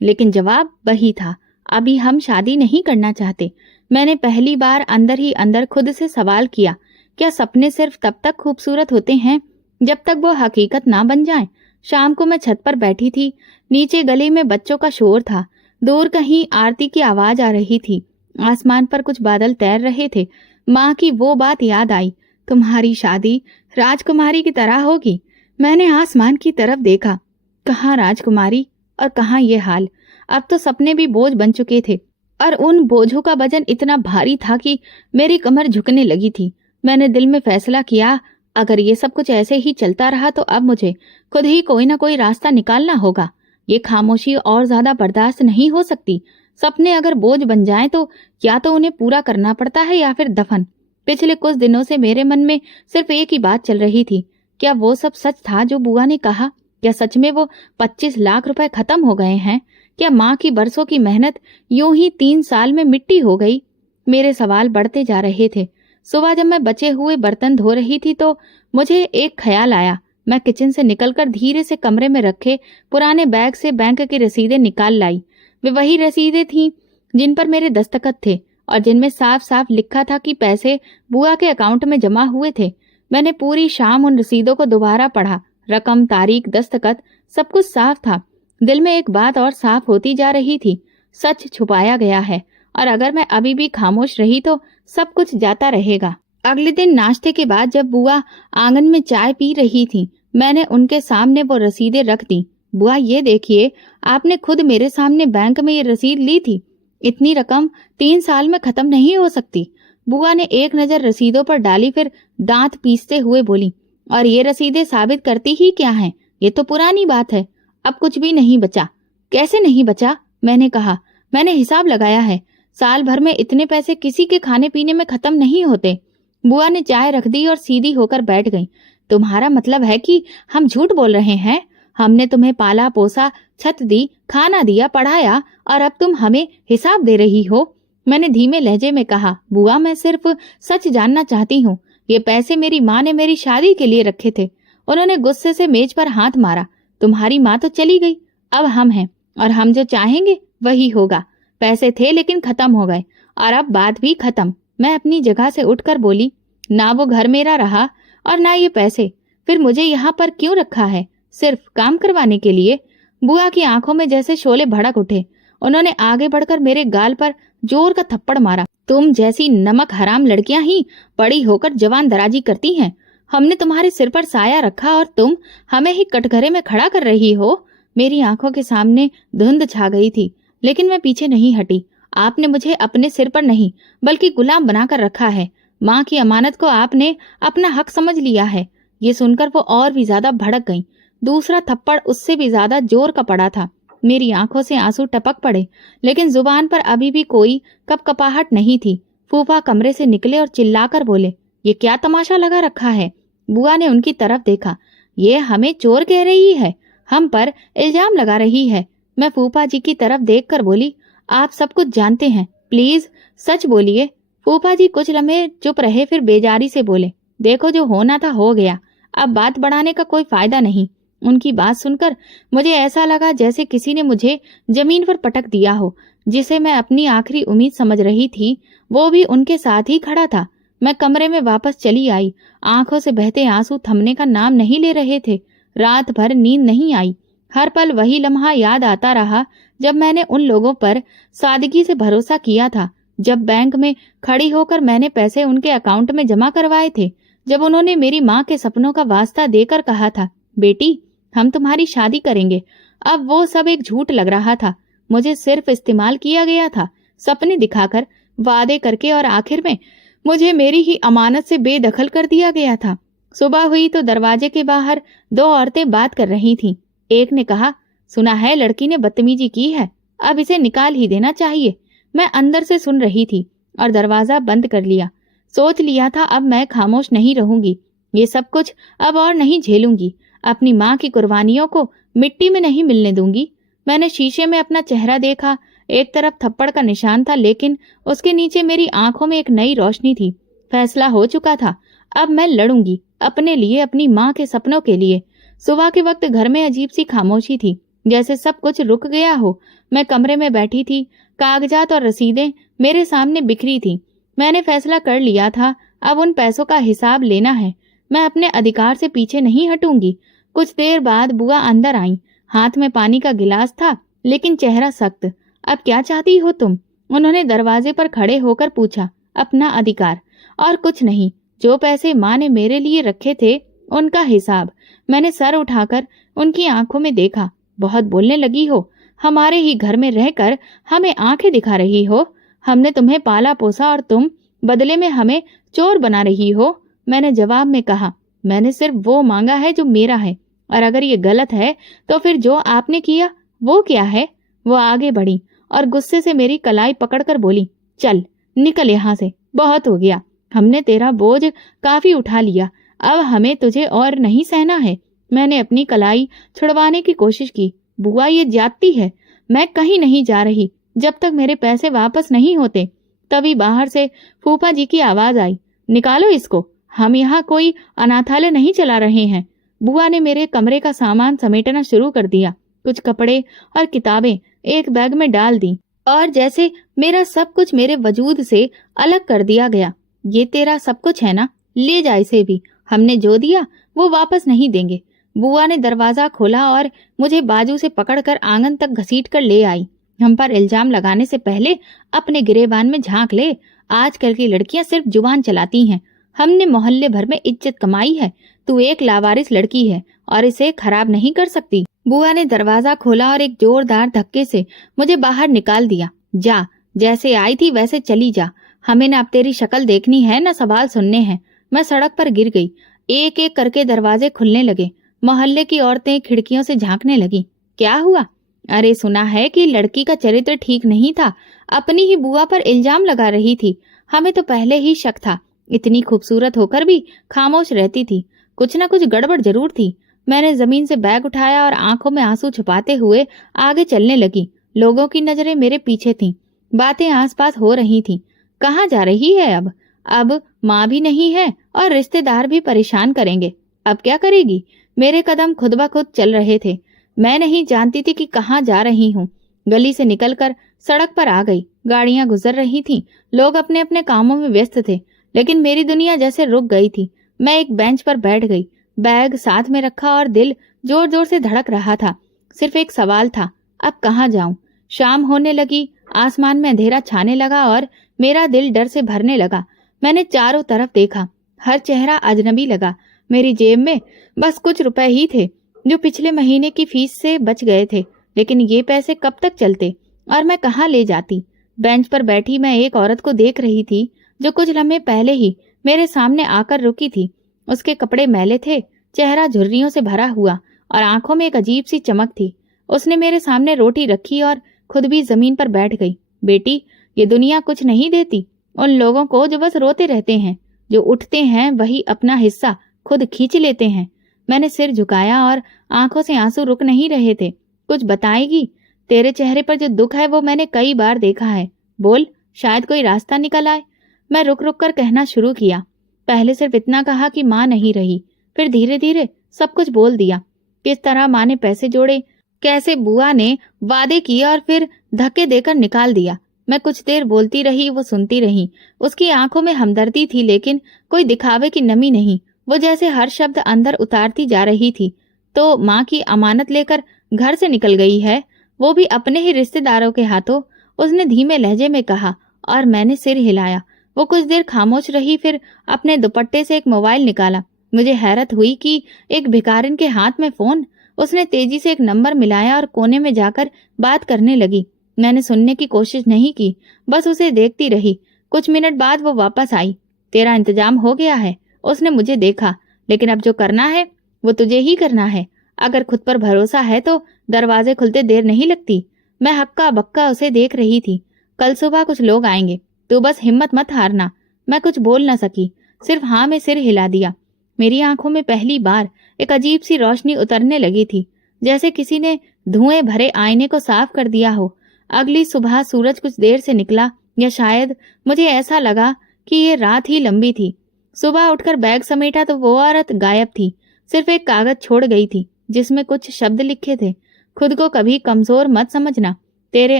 लेकिन जवाब वही था, अभी हम शादी नहीं करना चाहते। मैंने पहली बार अंदर ही अंदर खुद से सवाल किया, क्या सपने सिर्फ तब तक खूबसूरत होते हैं जब तक वो हकीकत ना बन जाएं? शाम को मैं छत पर बैठी थी। नीचे गली में बच्चों का शोर था। दूर कहीं आरती की आवाज आ रही थी। आसमान पर कुछ बादल तैर रहे थे। माँ की वो बात याद आई, तुम्हारी शादी राजकुमारी की तरह होगी। मैंने आसमान की तरफ देखा। कहाँ राजकुमारी और कहाँ ये हाल। अब तो सपने भी बोझ बन चुके थे, और उन बोझों का वजन इतना भारी था कि मेरी कमर झुकने लगी थी। मैंने दिल में फैसला किया, अगर ये सब कुछ ऐसे ही चलता रहा तो अब मुझे खुद ही कोई ना कोई रास्ता निकालना होगा। ये खामोशी और ज्यादा बर्दाश्त नहीं हो सकती। सपने अगर बोझ बन जाएं तो या तो उन्हें पूरा करना पड़ता है या फिर दफन। पिछले कुछ दिनों से मेरे मन में सिर्फ एक ही बात चल रही थी, क्या वो सब सच था जो बुआ ने कहा? क्या सच में वो 25 लाख रुपए खत्म हो गए हैं? क्या माँ की बरसों की मेहनत यूं ही 3 साल में मिट्टी हो गई? मेरे सवाल बढ़ते जा रहे थे। सुबह जब मैं बचे हुए बर्तन धो रही थी तो मुझे एक ख्याल आया। मैं किचन से निकलकर धीरे से कमरे में रखे पुराने बैग से बैंक की रसीदें निकाल लाई। वे वही रसीदें थीं जिन पर मेरे दस्तखत थे और जिनमें साफ साफ लिखा था कि पैसे बुआ के अकाउंट में जमा हुए थे। मैंने पूरी शाम उन रसीदों को दोबारा पढ़ा। रकम, तारीख, दस्तखत, सब कुछ साफ था। दिल में एक बात और साफ होती जा रही थी, सच छुपाया गया है, और अगर मैं अभी भी खामोश रही तो सब कुछ जाता रहेगा। अगले दिन नाश्ते के बाद जब बुआ आंगन में चाय पी रही थी, मैंने उनके सामने वो रसीदें रख दी। बुआ ये देखिए, आपने खुद मेरे सामने बैंक में ये रसीद ली थी। इतनी रकम 3 साल में खत्म नहीं हो सकती। बुआ ने एक नजर रसीदों पर डाली, फिर दांत पीसते हुए बोली, और ये रसीदें साबित करती ही क्या हैं? ये तो पुरानी बात है। अब कुछ भी नहीं बचा। कैसे नहीं बचा? मैंने कहा, मैंने हिसाब लगाया है। साल भर में इतने पैसे किसी के खाने पीने में खत्म नहीं होते। बुआ ने चाय रख दी और सीधी होकर बैठ गई। तुम्हारा मतलब है कि हम झूठ बोल रहे हैं? हमने तुम्हें पाला पोसा, छत दी, खाना दिया, पढ़ाया, और अब तुम हमें हिसाब दे रही हो? मैंने धीमे लहजे में कहा, बुआ मैं सिर्फ सच जानना चाहती हूँ। ये पैसे मेरी माँ ने मेरी शादी के लिए रखे थे। उन्होंने गुस्से से मेज पर हाथ मारा। तुम्हारी माँ तो चली गई, अब हम हैं, और हम जो चाहेंगे वही होगा। पैसे थे लेकिन खत्म हो गए, और अब बात भी खत्म। मैं अपनी जगह से उठकर बोली, ना वो घर मेरा रहा और ना ये पैसे। फिर मुझे यहाँ पर क्यों रखा है? सिर्फ काम करवाने के लिए? बुआ की आंखों में जैसे शोले भड़क उठे। उन्होंने आगे बढ़कर मेरे गाल पर जोर का थप्पड़ मारा। तुम जैसी नमक हराम लड़कियां ही बड़ी होकर जवान दराजी करती हैं। हमने तुम्हारे सिर पर साया रखा और तुम हमें ही कटघरे में खड़ा कर रही हो। मेरी आंखों के सामने धुंध छा गई थी, लेकिन मैं पीछे नहीं हटी। आपने मुझे अपने सिर पर नहीं बल्कि गुलाम बनाकर रखा है। माँ की अमानत को आपने अपना हक समझ लिया है। ये सुनकर वो और भी ज्यादा भड़क गईं। दूसरा थप्पड़ उससे भी ज्यादा जोर का पड़ा था। मेरी आंखों से आंसू टपक पड़े, लेकिन जुबान पर अभी भी कोई कपकपाहट नहीं थी। फूफा कमरे से निकले और चिल्लाकर बोले, ये क्या तमाशा लगा रखा है? बुआ ने उनकी तरफ देखा। ये हमें चोर कह रही है, हम पर इल्जाम लगा रही है। मैं फूफा जी की तरफ देखकर बोली, आप सब कुछ जानते हैं, प्लीज सच बोलिए। फूफा जी कुछ लम्हे चुप रहे, फिर बेजारी से बोले, देखो जो होना था हो गया, अब बात बढ़ाने का कोई फायदा नहीं। उनकी बात सुनकर मुझे ऐसा लगा जैसे किसी ने मुझे जमीन पर पटक दिया हो। जिसे मैं अपनी आखिरी उम्मीद समझ रही थी, वो भी उनके साथ ही खड़ा था। मैं कमरे में वापस चली आई। आंखों से बहते आंसू थमने का नाम नहीं ले रहे थे। रात भर नींद नहीं आई। हर पल वही लम्हा याद आता रहा जब मैंने उन लोगों पर सादगी से भरोसा किया था, जब बैंक में खड़ी होकर मैंने पैसे उनके अकाउंट में जमा करवाए थे, जब उन्होंने मेरी माँ के सपनों का वास्ता देकर कहा था, बेटी हम तुम्हारी शादी करेंगे। अब वो सब एक झूठ लग रहा था। मुझे सिर्फ इस्तेमाल किया गया था, सपने दिखाकर, वादे करके, और आखिर में मुझे मेरी ही अमानत से बेदखल कर दिया गया था। सुबह हुई तो दरवाजे के बाहर 2 औरतें बात कर रही थीं। एक ने कहा, सुना है लड़की ने बदतमीजी की है, अब इसे निकाल ही देना चाहिए। मैं अंदर से सुन रही थी और दरवाजा बंद कर लिया। सोच लिया था अब मैं खामोश नहीं रहूंगी। ये सब कुछ अब और नहीं झेलूंगी। अपनी माँ की कुर्बानियों को मिट्टी में नहीं मिलने दूंगी। मैंने शीशे में अपना चेहरा देखा। एक तरफ थप्पड़ का निशान था, लेकिन उसके नीचे मेरी आंखों में एक नई रोशनी थी। फैसला हो चुका था। अब मैं लड़ूंगी, अपने लिए, अपनी माँ के सपनों के लिए। सुबह के वक्त घर में अजीब सी खामोशी थी, जैसे सब कुछ रुक गया हो। मैं कमरे में बैठी थी, कागजात और रसीदें मेरे सामने बिखरी थी। मैंने फैसला कर लिया था, अब उन पैसों का हिसाब लेना है। मैं अपने अधिकार से पीछे नहीं हटूंगी। कुछ देर बाद बुआ अंदर आई। हाथ में पानी का गिलास था, लेकिन चेहरा सख्त। अब क्या चाहती हो तुम? उन्होंने दरवाजे पर खड़े होकर पूछा। अपना अधिकार, और कुछ नहीं। जो पैसे माँ ने मेरे लिए रखे थे, उनका हिसाब। मैंने सर उठाकर उनकी आंखों में देखा। बहुत बोलने लगी हो। हमारे ही घर में रहकर हमें आंखें दिखा रही हो। हमने तुम्हें पाला पोसा और तुम बदले में हमें चोर बना रही हो। मैंने जवाब में कहा, मैंने सिर्फ वो मांगा है जो मेरा है, और अगर ये गलत है तो फिर जो आपने किया वो क्या है? वो आगे बढ़ी और गुस्से से मेरी कलाई पकड़कर बोली, चल निकल यहाँ से, बहुत हो गया। हमने तेरा बोझ काफी उठा लिया, अब हमें तुझे और नहीं सहना है। मैंने अपनी कलाई छुड़वाने की कोशिश की। बुआ ये जाती है, मैं कहीं नहीं जा रही जब तक मेरे पैसे वापस नहीं होते। तभी बाहर से फूफा जी की आवाज आई, निकालो इसको, हम यहाँ कोई अनाथालय नहीं चला रहे हैं। बुआ ने मेरे कमरे का सामान समेटना शुरू कर दिया। कुछ कपड़े और किताबें एक बैग में डाल दी, और जैसे मेरा सब कुछ मेरे वजूद से अलग कर दिया गया। ये तेरा सब कुछ है ना, ले जा इसे भी। हमने जो दिया वो वापस नहीं देंगे। बुआ ने दरवाजा खोला और मुझे बाजू से पकड़कर आंगन तक घसीट कर ले आई। हम पर इल्जाम लगाने से पहले अपने गिरेबान में झांक ले। आजकल की लड़कियां सिर्फ जुबान चलाती हैं। हमने मोहल्ले भर में इज्जत कमाई है। तू एक लावारिस लड़की है और इसे खराब नहीं कर सकती। बुआ ने दरवाजा खोला और एक जोरदार धक्के से मुझे बाहर निकाल दिया। जा, जैसे आई थी वैसे चली जा, हमें न अब तेरी शक्ल देखनी है न सवाल सुनने हैं। मैं सड़क पर गिर गई। एक एक करके दरवाजे खुलने लगे। मोहल्ले की औरतें खिड़कियों से झांकने लगी। क्या हुआ? अरे सुना है कि लड़की का चरित्र ठीक नहीं था, अपनी ही बुआ पर इल्जाम लगा रही थी। हमें तो पहले ही शक था, इतनी खूबसूरत होकर भी खामोश रहती थी। कुछ न कुछ गड़बड़ जरूर थी। मैंने जमीन से बैग उठाया और आंखों में आंसू छुपाते हुए आगे चलने लगी। लोगों की नजरें मेरे पीछे थीं। बातें आसपास हो रही थीं। कहाँ जा रही है अब? अब माँ भी नहीं है और रिश्तेदार भी परेशान करेंगे। अब क्या करेगी? मेरे कदम खुद ब खुद चल रहे थे। मैं नहीं जानती थी कि कहाँ जा रही हूँ। गली से निकलकर सड़क पर आ गई। गाड़ियां गुजर रही थीं। लोग अपने अपने कामों में व्यस्त थे, लेकिन मेरी दुनिया जैसे रुक गई थी। मैं एक बेंच पर बैठ गई, बैग साथ में रखा और दिल जोर जोर से धड़क रहा था। सिर्फ एक सवाल था, अब कहाँ जाऊं? शाम होने लगी, आसमान में अंधेरा छाने लगा और मेरा दिल डर से भरने लगा। मैंने चारों तरफ देखा, हर चेहरा अजनबी लगा। मेरी जेब में बस कुछ रुपए ही थे, जो पिछले महीने की फीस से बच गए थे। लेकिन ये पैसे कब तक चलते और मैं कहाँ ले जाती? बेंच पर बैठी मैं एक औरत को देख रही थी, जो कुछ लम्हे पहले ही मेरे सामने आकर रुकी थी। उसके कपड़े मैले थे, चेहरा झुर्रियों से भरा हुआ और आंखों में एक अजीब सी चमक थी। उसने मेरे सामने रोटी रखी और खुद भी जमीन पर बैठ गई। बेटी, ये दुनिया कुछ नहीं देती उन लोगों को जो बस रोते रहते हैं। जो उठते हैं वही अपना हिस्सा खुद खींच लेते हैं। मैंने सिर झुकाया और आंखों से आंसू रुक नहीं रहे थे। कुछ बताएगी? तेरे चेहरे पर जो दुख है वो मैंने कई बार देखा है। बोल, शायद कोई रास्ता निकल आए। मैं रुक रुक कर कहना शुरू किया। पहले सिर्फ इतना कहा कि माँ नहीं रही, फिर धीरे धीरे सब कुछ बोल दिया। किस तरह माँ ने पैसे जोड़े, कैसे बुआ ने वादे किए और फिर धक्के देकर निकाल दिया। मैं कुछ देर बोलती रही, वो सुनती रही। उसकी आंखों में हमदर्दी थी, लेकिन कोई दिखावे की नमी नहीं। वो जैसे हर शब्द अंदर उतारती जा रही थी। तो माँ की अमानत लेकर घर से निकल गई है, वो भी अपने ही रिश्तेदारों के हाथों, उसने धीमे लहजे में कहा और मैंने सिर हिलाया। वो कुछ देर खामोश रही, फिर अपने दुपट्टे से एक मोबाइल निकाला। मुझे हैरत हुई कि एक भिखारिन के हाथ में फोन। उसने तेजी से एक नंबर मिलाया और कोने में जाकर बात करने लगी। मैंने सुनने की कोशिश नहीं की, बस उसे देखती रही। कुछ मिनट बाद वो वापस आई। तेरा इंतजाम हो गया है। उसने मुझे देखा। लेकिन अब जो करना है वो तुझे ही करना है। अगर खुद पर भरोसा है तो दरवाजे खुलते देर नहीं लगती। मैं हक्का बक्का उसे देख रही थी। कल सुबह कुछ लोग आएंगे, तू बस हिम्मत मत हारना। मैं कुछ बोल न सकी, सिर्फ हाँ में सिर हिला दिया। मेरी आंखों में पहली बार एक अजीब सी रोशनी उतरने लगी थी, जैसे किसी ने धुएं भरे आईने को साफ कर दिया हो। अगली सुबह सूरज कुछ देर से निकला, या शायद मुझे ऐसा लगा कि ये रात ही लंबी थी। सुबह उठकर बैग समेटा तो वो औरत गायब थी। सिर्फ एक कागज छोड़ गई थी, जिसमें कुछ शब्द लिखे थे। खुद को कभी कमजोर मत समझना। तेरे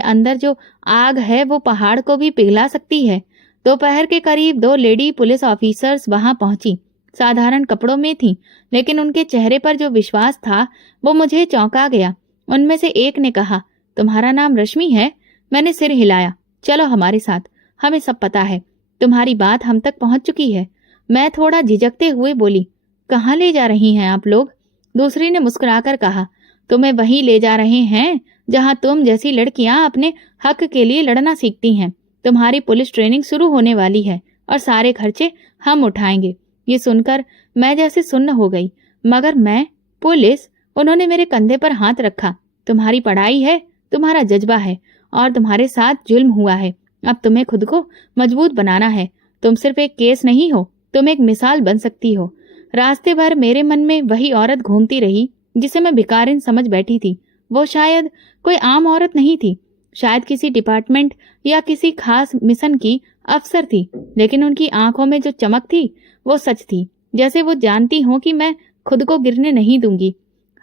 अंदर जो आग है वो पहाड़ को भी पिघला सकती है। दोपहर के करीब 2 लेडी पुलिस ऑफिसर्स वहां पहुंची। साधारण कपड़ों में थीं, लेकिन उनके चेहरे पर जो विश्वास था वो मुझे चौंका गया। उनमें से एक ने कहा, तुम्हारा नाम रश्मि है? मैंने सिर हिलाया। चलो हमारे साथ, हमें सब पता है। तुम्हारी बात हम तक पहुंच चुकी है। मैं थोड़ा झिझकते हुए बोली, कहाँ ले जा रही हैं आप लोग? दूसरी ने मुस्कुराकर कहा, तुम्हें वहीं ले जा रहे हैं जहां तुम जैसी लड़कियां अपने हक के लिए लड़ना सीखती हैं। तुम्हारी पुलिस ट्रेनिंग शुरू होने वाली है और सारे खर्चे हम उठाएंगे। ये सुनकर मैं जैसे सुन्न हो गई। मगर मैं पुलिस? उन्होंने मेरे कंधे पर हाथ रखा। तुम्हारी पढ़ाई है, तुम्हारा जज्बा है और तुम्हारे साथ जुल्म हुआ है। अब तुम्हें खुद को मजबूत बनाना है। तुम सिर्फ एक केस नहीं हो, तुम एक मिसाल बन सकती हो। रास्ते भर मेरे मन में वही औरत घूमती रही जिसे मैं भिखारिन समझ बैठी थी। वो शायद कोई आम औरत नहीं थी, शायद किसी डिपार्टमेंट या किसी खास मिशन की अफसर थी, लेकिन उनकी आंखों में जो चमक थी वो सच थी, जैसे वो जानती हो कि मैं खुद को गिरने नहीं दूंगी।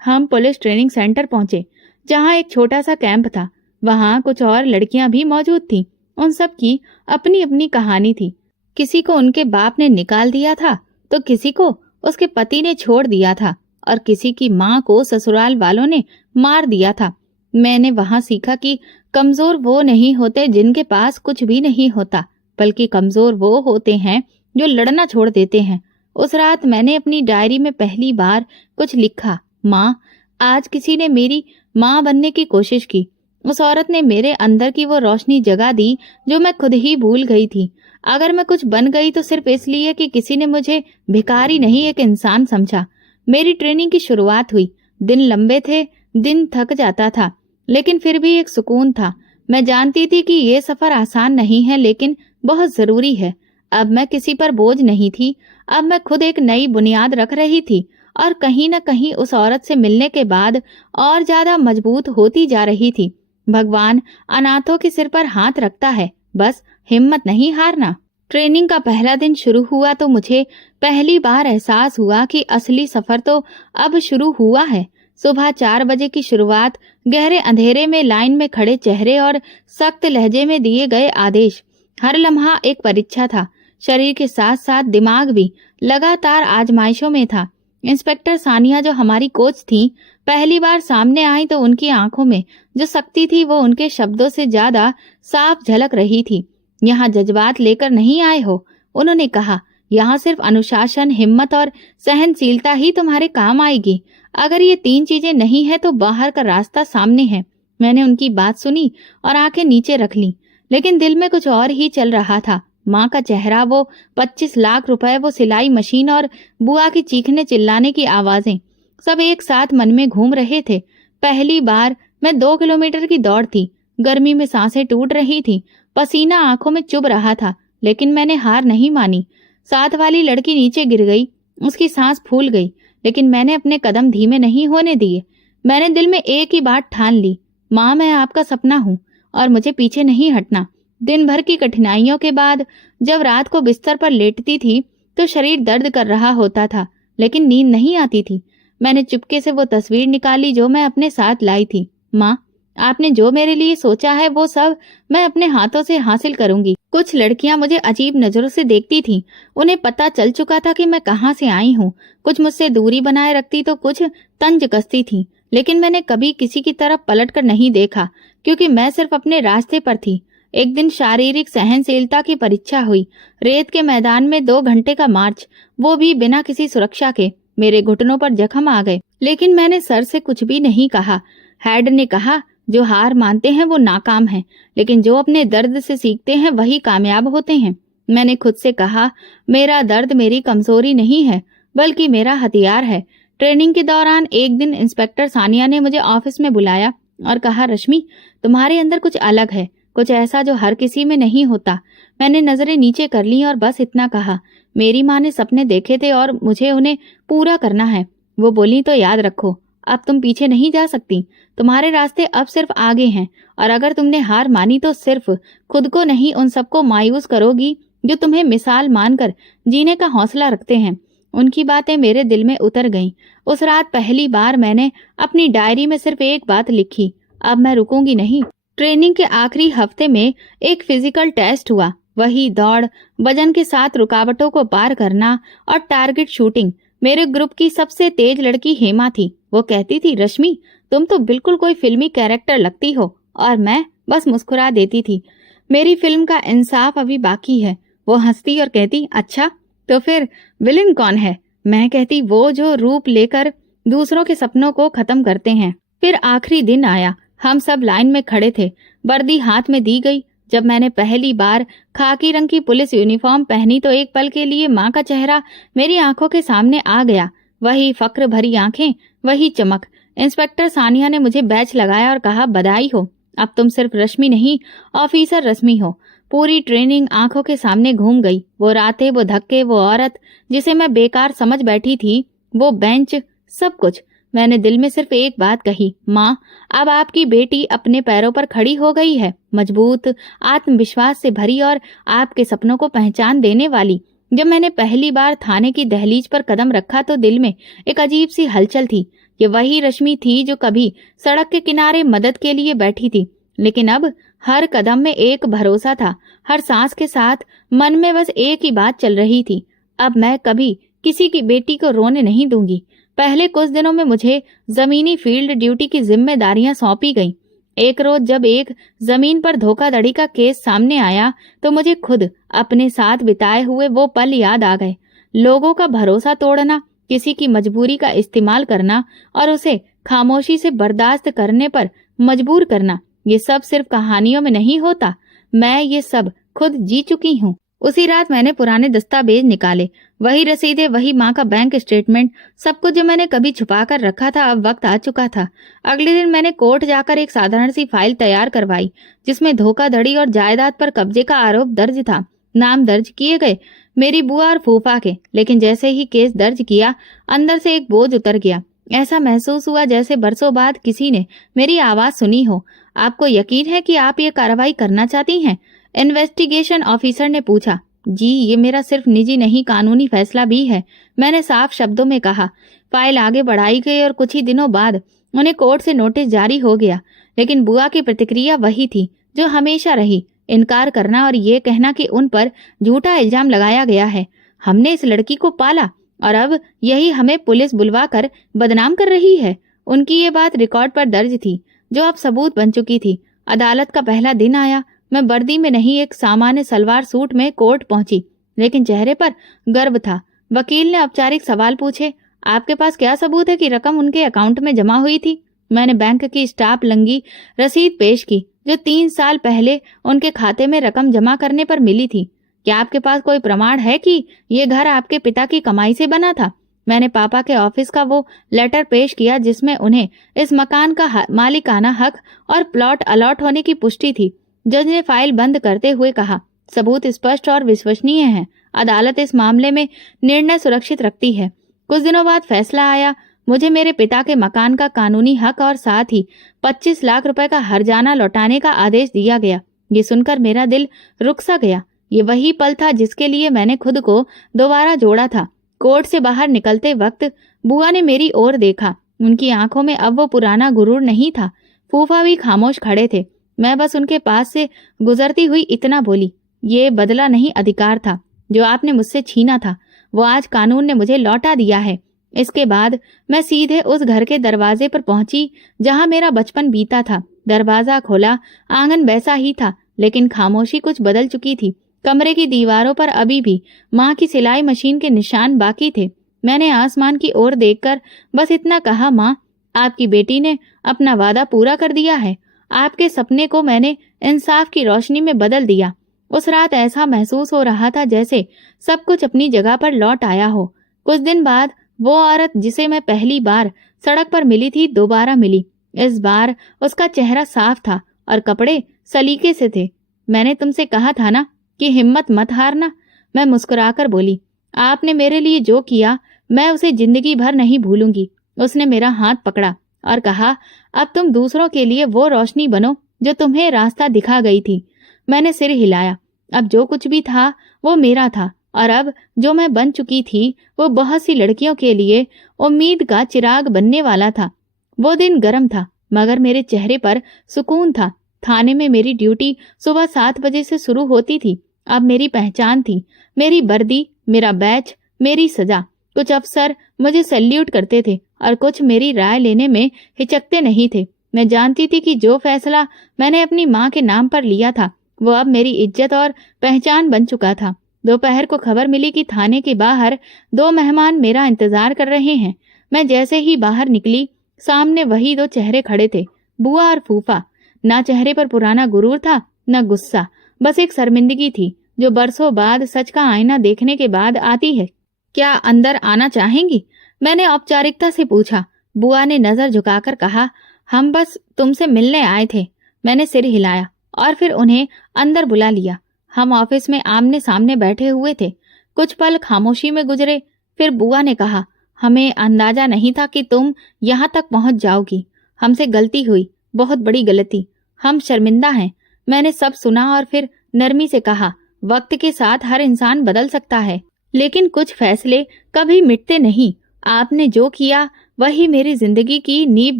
हम पुलिस ट्रेनिंग सेंटर पहुंचे, जहां एक छोटा सा कैंप था। वहां कुछ और लड़कियां भी मौजूद थीं। उन सब की अपनी अपनी कहानी थी। किसी को उनके बाप ने निकाल दिया था, तो किसी को उसके पति ने छोड़ दिया था और किसी की माँ को ससुराल वालों ने मार दिया था। मैंने वहां सीखा कि कमजोर वो नहीं होते जिनके पास कुछ भी नहीं होता, बल्कि कमजोर वो होते हैं जो लड़ना छोड़ देते हैं। उस रात मैंने अपनी डायरी में पहली बार कुछ लिखा, माँ, आज किसी ने मेरी माँ बनने की कोशिश की। उस औरत ने मेरे अंदर की वो रोशनी जगा दी जो मैं खुद ही भूल गई थी। अगर मैं कुछ बन गई तो सिर्फ इसलिए कि किसी ने मुझे भिखारी नहीं एक इंसान समझा। मेरी ट्रेनिंग की शुरुआत हुई। दिन लंबे थे, दिन थक जाता था, लेकिन फिर भी एक सुकून था। मैं जानती थी कि ये सफर आसान नहीं है, लेकिन बहुत जरूरी है। अब मैं किसी पर बोझ नहीं थी। अब मैं खुद एक नई बुनियाद रख रही थी और कहीं न कहीं उस औरत से मिलने के बाद और ज्यादा मजबूत होती जा रही थी। भगवान अनाथों के सिर पर हाथ रखता है, बस हिम्मत नहीं हारना। ट्रेनिंग का पहला दिन शुरू हुआ तो मुझे पहली बार एहसास हुआ कि असली सफर तो अब शुरू हुआ है। सुबह 4 बजे की शुरुआत, गहरे अंधेरे में लाइन में खड़े चेहरे और सख्त लहजे में दिए गए आदेश। हर लम्हा एक परीक्षा था। शरीर के साथ साथ दिमाग भी लगातार आजमाइशों में था। इंस्पेक्टर सानिया जो हमारी कोच थी, पहली बार सामने आई तो उनकी आंखों में जो शक्ति थी वो उनके शब्दों से ज्यादा साफ झलक रही थी। यहाँ जज्बात लेकर नहीं आए हो, उन्होंने कहा। यहाँ सिर्फ अनुशासन, हिम्मत और सहनशीलता ही तुम्हारे काम आएगी। अगर ये 3 चीजें नहीं है तो बाहर का रास्ता सामने है। मैंने उनकी बात सुनी और आंखें नीचे रख ली, लेकिन दिल में कुछ और ही चल रहा था। माँ का चेहरा, वो 25 लाख रुपए, वो सिलाई मशीन और बुआ की चीखने चिल्लाने की आवाजें, सब एक साथ मन में घूम रहे थे। पहली बार मैं 2 किलोमीटर की दौड़ थी। गर्मी में सांसें टूट रही थी, पसीना आंखों में चुभ रहा था, लेकिन मैंने हार नहीं मानी। साथ वाली लड़की नीचे गिर गई, उसकी सांस फूल गई, लेकिन मैंने अपने कदम धीमे नहीं होने दिए। मैंने दिल में एक ही बात ठान ली, माँ मैं आपका सपना हूँ और मुझे पीछे नहीं हटना। दिन भर की कठिनाइयों के बाद जब रात को बिस्तर पर लेटती थी तो शरीर दर्द कर रहा होता था, लेकिन नींद नहीं आती थी। मैंने चुपके से वो तस्वीर निकाली जो मैं अपने साथ लाई थी। माँ, आपने जो मेरे लिए सोचा है वो सब मैं अपने हाथों से हासिल करूंगी। कुछ लड़कियां मुझे अजीब नजरों से देखती थीं। उन्हें पता चल चुका था कि मैं कहाँ से आई हूँ। कुछ मुझसे दूरी बनाए रखती तो कुछ तंज कसती थीं, लेकिन मैंने कभी किसी की तरफ पलट कर नहीं देखा, क्योंकि मैं सिर्फ अपने रास्ते पर थी। एक दिन शारीरिक सहनशीलता की परीक्षा हुई। रेत के मैदान में 2 घंटे का मार्च, वो भी बिना किसी सुरक्षा के। मेरे घुटनों पर जख्म आ गए, लेकिन मैंने सर से कुछ भी नहीं कहा। हेड ने कहा, जो हार मानते हैं वो नाकाम हैं, लेकिन जो अपने दर्द से सीखते हैं वही कामयाब होते हैं। मैंने खुद से कहा, मेरा दर्द मेरी कमजोरी नहीं है, बल्कि मेरा हथियार है। ट्रेनिंग के दौरान एक दिन इंस्पेक्टर सानिया ने मुझे ऑफिस में बुलाया और कहा, रश्मि, तुम्हारे अंदर कुछ अलग है, कुछ ऐसा जो हर किसी में नहीं होता। मैंने नजरें नीचे कर ली और बस इतना कहा, मेरी माँ ने सपने देखे थे और मुझे उन्हें पूरा करना है। वो बोली, तो याद रखो, अब तुम पीछे नहीं जा सकती। तुम्हारे रास्ते अब सिर्फ आगे हैं, और अगर तुमने हार मानी तो सिर्फ खुद को नहीं, उन सबको मायूस करोगी जो तुम्हें मिसाल मानकर जीने का हौसला रखते हैं। उनकी बातें मेरे दिल में उतर गईं। उस रात पहली बार मैंने अपनी डायरी में सिर्फ एक बात लिखी, अब मैं रुकूंगी नहीं। ट्रेनिंग के आखिरी हफ्ते में एक फिजिकल टेस्ट हुआ। वही दौड़, वजन के साथ रुकावटों को पार करना और टारगेट शूटिंग। मेरे ग्रुप की सबसे तेज लड़की हेमा थी। वो कहती थी, रश्मि, तुम तो बिल्कुल कोई फिल्मी कैरेक्टर लगती हो, और मैं बस मुस्कुरा देती थी। मेरी फिल्म का इंसाफ अभी बाकी है। वो हंसती और कहती, अच्छा तो फिर विलेन कौन है? मैं कहती, वो जो रूप लेकर दूसरों के सपनों को खत्म करते हैं। फिर आखिरी दिन आया। हम सब लाइन में खड़े थे। वर्दी हाथ में दी गई। जब मैंने पहली बार खाकी रंग की पुलिस यूनिफॉर्म पहनी तो एक पल के लिए माँ का चेहरा मेरी आंखों के सामने आ गया। वही फक्र भरी आंखें, वही चमक। इंस्पेक्टर सानिया ने मुझे बैच लगाया और कहा, बधाई हो, अब तुम सिर्फ रश्मि नहीं, ऑफिसर रश्मि हो। पूरी ट्रेनिंग आंखों के सामने घूम गई। वो रातें, वो धक्के, वो औरत जिसे मैं बेकार समझ बैठी थी, वो बेंच, सब कुछ। मैंने दिल में सिर्फ एक बात कही, माँ, अब आपकी बेटी अपने पैरों पर खड़ी हो गई है, मजबूत, आत्मविश्वास से भरी और आपके सपनों को पहचान देने वाली। जब मैंने पहली बार थाने की दहलीज पर कदम रखा तो दिल में एक अजीब सी हलचल थी। ये वही रश्मि थी जो कभी सड़क के किनारे मदद के लिए बैठी थी, लेकिन अब हर कदम में एक भरोसा था। हर सांस के साथ मन में बस एक ही बात चल रही थी, अब मैं कभी किसी की बेटी को रोने नहीं दूंगी। पहले कुछ दिनों में मुझे जमीनी फील्ड ड्यूटी की जिम्मेदारियां सौंपी गईं। एक रोज जब एक जमीन पर धोखाधड़ी का केस सामने आया तो मुझे खुद अपने साथ बिताए हुए वो पल याद आ गए। लोगों का भरोसा तोड़ना, किसी की मजबूरी का इस्तेमाल करना और उसे खामोशी से बर्दाश्त करने पर मजबूर करना, ये सब सिर्फ कहानियों में नहीं होता। मैं ये सब खुद जी चुकी हूँ। उसी रात मैंने पुराने दस्तावेज निकाले, वही रसीदें, वही माँ का बैंक स्टेटमेंट, सब कुछ जो मैंने कभी छुपा कर रखा था अब वक्त आ चुका था। अगले दिन मैंने कोर्ट जाकर एक साधारण सी फाइल तैयार करवाई जिसमें धोखाधड़ी और जायदाद पर कब्जे का आरोप दर्ज था। नाम दर्ज किए गए मेरी बुआ और फूफा के, लेकिन जैसे ही केस दर्ज किया अंदर से एक बोझ उतर गया। ऐसा महसूस हुआ जैसे बरसों बाद किसी ने मेरी आवाज सुनी हो। आपको यकीन है कि आप ये कार्रवाई करना चाहती हैं? इन्वेस्टिगेशन ऑफिसर ने पूछा। जी, ये मेरा सिर्फ निजी नहीं कानूनी फैसला भी है, मैंने साफ शब्दों में कहा। फाइल आगे बढ़ाई गई और कुछ ही दिनों बाद उन्हें कोर्ट से नोटिस जारी हो गया, लेकिन बुआ की प्रतिक्रिया वही थी जो हमेशा रही, इनकार करना और ये कहना कि उन पर झूठा इल्जाम लगाया गया है। हमने इस लड़की को पाला और अब यही हमें पुलिस बुलवा कर बदनाम कर रही है। उनकी ये बात रिकॉर्ड पर दर्ज थी जो अब सबूत बन चुकी थी। अदालत का पहला दिन आया। मैं वर्दी में नहीं, एक सामान्य सलवार सूट में कोर्ट पहुंची, लेकिन चेहरे पर गर्व था। वकील ने औपचारिक सवाल पूछे। आपके पास क्या सबूत है कि रकम उनके अकाउंट में जमा हुई थी? मैंने बैंक की स्टाम्प लंगी रसीद पेश की जो 3 साल पहले उनके खाते में रकम जमा करने पर मिली थी। क्या आपके पास कोई प्रमाण है कि ये घर आपके पिता की कमाई से बना था? मैंने पापा के ऑफिस का वो लेटर पेश किया जिसमें उन्हें इस मकान का मालिकाना हक और प्लॉट अलॉट होने की पुष्टि थी। जज ने फाइल बंद करते हुए कहा, सबूत स्पष्ट और विश्वसनीय हैं। अदालत इस मामले में निर्णय सुरक्षित रखती है। कुछ दिनों बाद फैसला आया। मुझे मेरे पिता के मकान का कानूनी हक और साथ ही 25 लाख रुपए का हर्जाना लौटाने का आदेश दिया गया। ये सुनकर मेरा दिल रुक सा गया। ये वही पल था जिसके लिए मैंने खुद को दोबारा जोड़ा था। कोर्ट से बाहर निकलते वक्त बुआ ने मेरी ओर देखा। उनकी आंखों में अब वो पुराना गुरूर नहीं था। फूफा भी खामोश खड़े थे। मैं बस उनके पास से गुजरती हुई इतना बोली, ये बदला नहीं, अधिकार था जो आपने मुझसे छीना था, वो आज कानून ने मुझे लौटा दिया है। इसके बाद मैं सीधे उस घर के दरवाजे पर पहुंची जहां मेरा बचपन बीता था। दरवाजा खोला, आंगन वैसा ही था, लेकिन खामोशी कुछ बदल चुकी थी। कमरे की दीवारों पर अभी भी माँ की सिलाई मशीन के निशान बाकी थे। मैंने आसमान की ओर देखकर बस इतना कहा, माँ, आपकी बेटी ने अपना वादा पूरा कर दिया है। आपके सपने को मैंने इंसाफ की रोशनी में बदल दिया। उस रात ऐसा महसूस हो रहा था जैसे सब कुछ अपनी जगह पर लौट आया हो। कुछ दिन बाद वो औरत जिसे मैं पहली बार सड़क पर मिली थी दोबारा मिली। इस बार उसका चेहरा साफ था और कपड़े सलीके से थे। मैंने तुमसे कहा था ना कि हिम्मत मत हारना, मैं मुस्कुराकर बोली। आपने मेरे लिए जो किया मैं उसे जिंदगी भर नहीं भूलूंगी। उसने मेरा हाथ पकड़ा और कहा, अब तुम दूसरों के लिए वो रोशनी बनो जो तुम्हें रास्ता दिखा गई थी। मैंने सिर हिलाया। अब जो कुछ भी था वो मेरा था और अब जो मैं बन चुकी थी वो बहुत सी लड़कियों के लिए उम्मीद का चिराग बनने वाला था। वो दिन गर्म था मगर मेरे चेहरे पर सुकून था। थाने में मेरी ड्यूटी सुबह 7 बजे से शुरू होती थी। अब मेरी पहचान थी, मेरी वर्दी, मेरा बैच, मेरी सजा। कुछ अफसर मुझे सैल्यूट करते थे और कुछ मेरी राय लेने में हिचकते नहीं थे। मैं जानती थी कि जो फैसला मैंने अपनी माँ के नाम पर लिया था वो अब मेरी इज्जत और पहचान बन चुका था। दोपहर को खबर मिली कि थाने के बाहर 2 मेहमान मेरा इंतजार कर रहे हैं। मैं जैसे ही बाहर निकली, सामने वही 2 चेहरे खड़े थे, बुआ और फूफा। ना चेहरे पर पुराना गुरूर था, न गुस्सा, बस एक शर्मिंदगी थी जो बरसों बाद सच का आईना देखने के बाद आती है। क्या अंदर आना चाहेंगी? मैंने औपचारिकता से पूछा। बुआ ने नजर झुकाकर कहा, हम बस तुमसे मिलने आए थे। मैंने सिर हिलाया और फिर उन्हें अंदर बुला लिया। हम ऑफिस में आमने सामने बैठे हुए थे। कुछ पल खामोशी में गुजरे। फिर बुआ ने कहा, हमें अंदाजा नहीं था कि तुम यहाँ तक पहुँच जाओगी। हमसे गलती हुई, बहुत बड़ी गलती। हम शर्मिंदा हैं। मैंने सब सुना और फिर नरमी से कहा, वक्त के साथ हर इंसान बदल सकता है, लेकिन कुछ फैसले कभी मिटते नहीं। आपने जो किया वही मेरी जिंदगी की नींव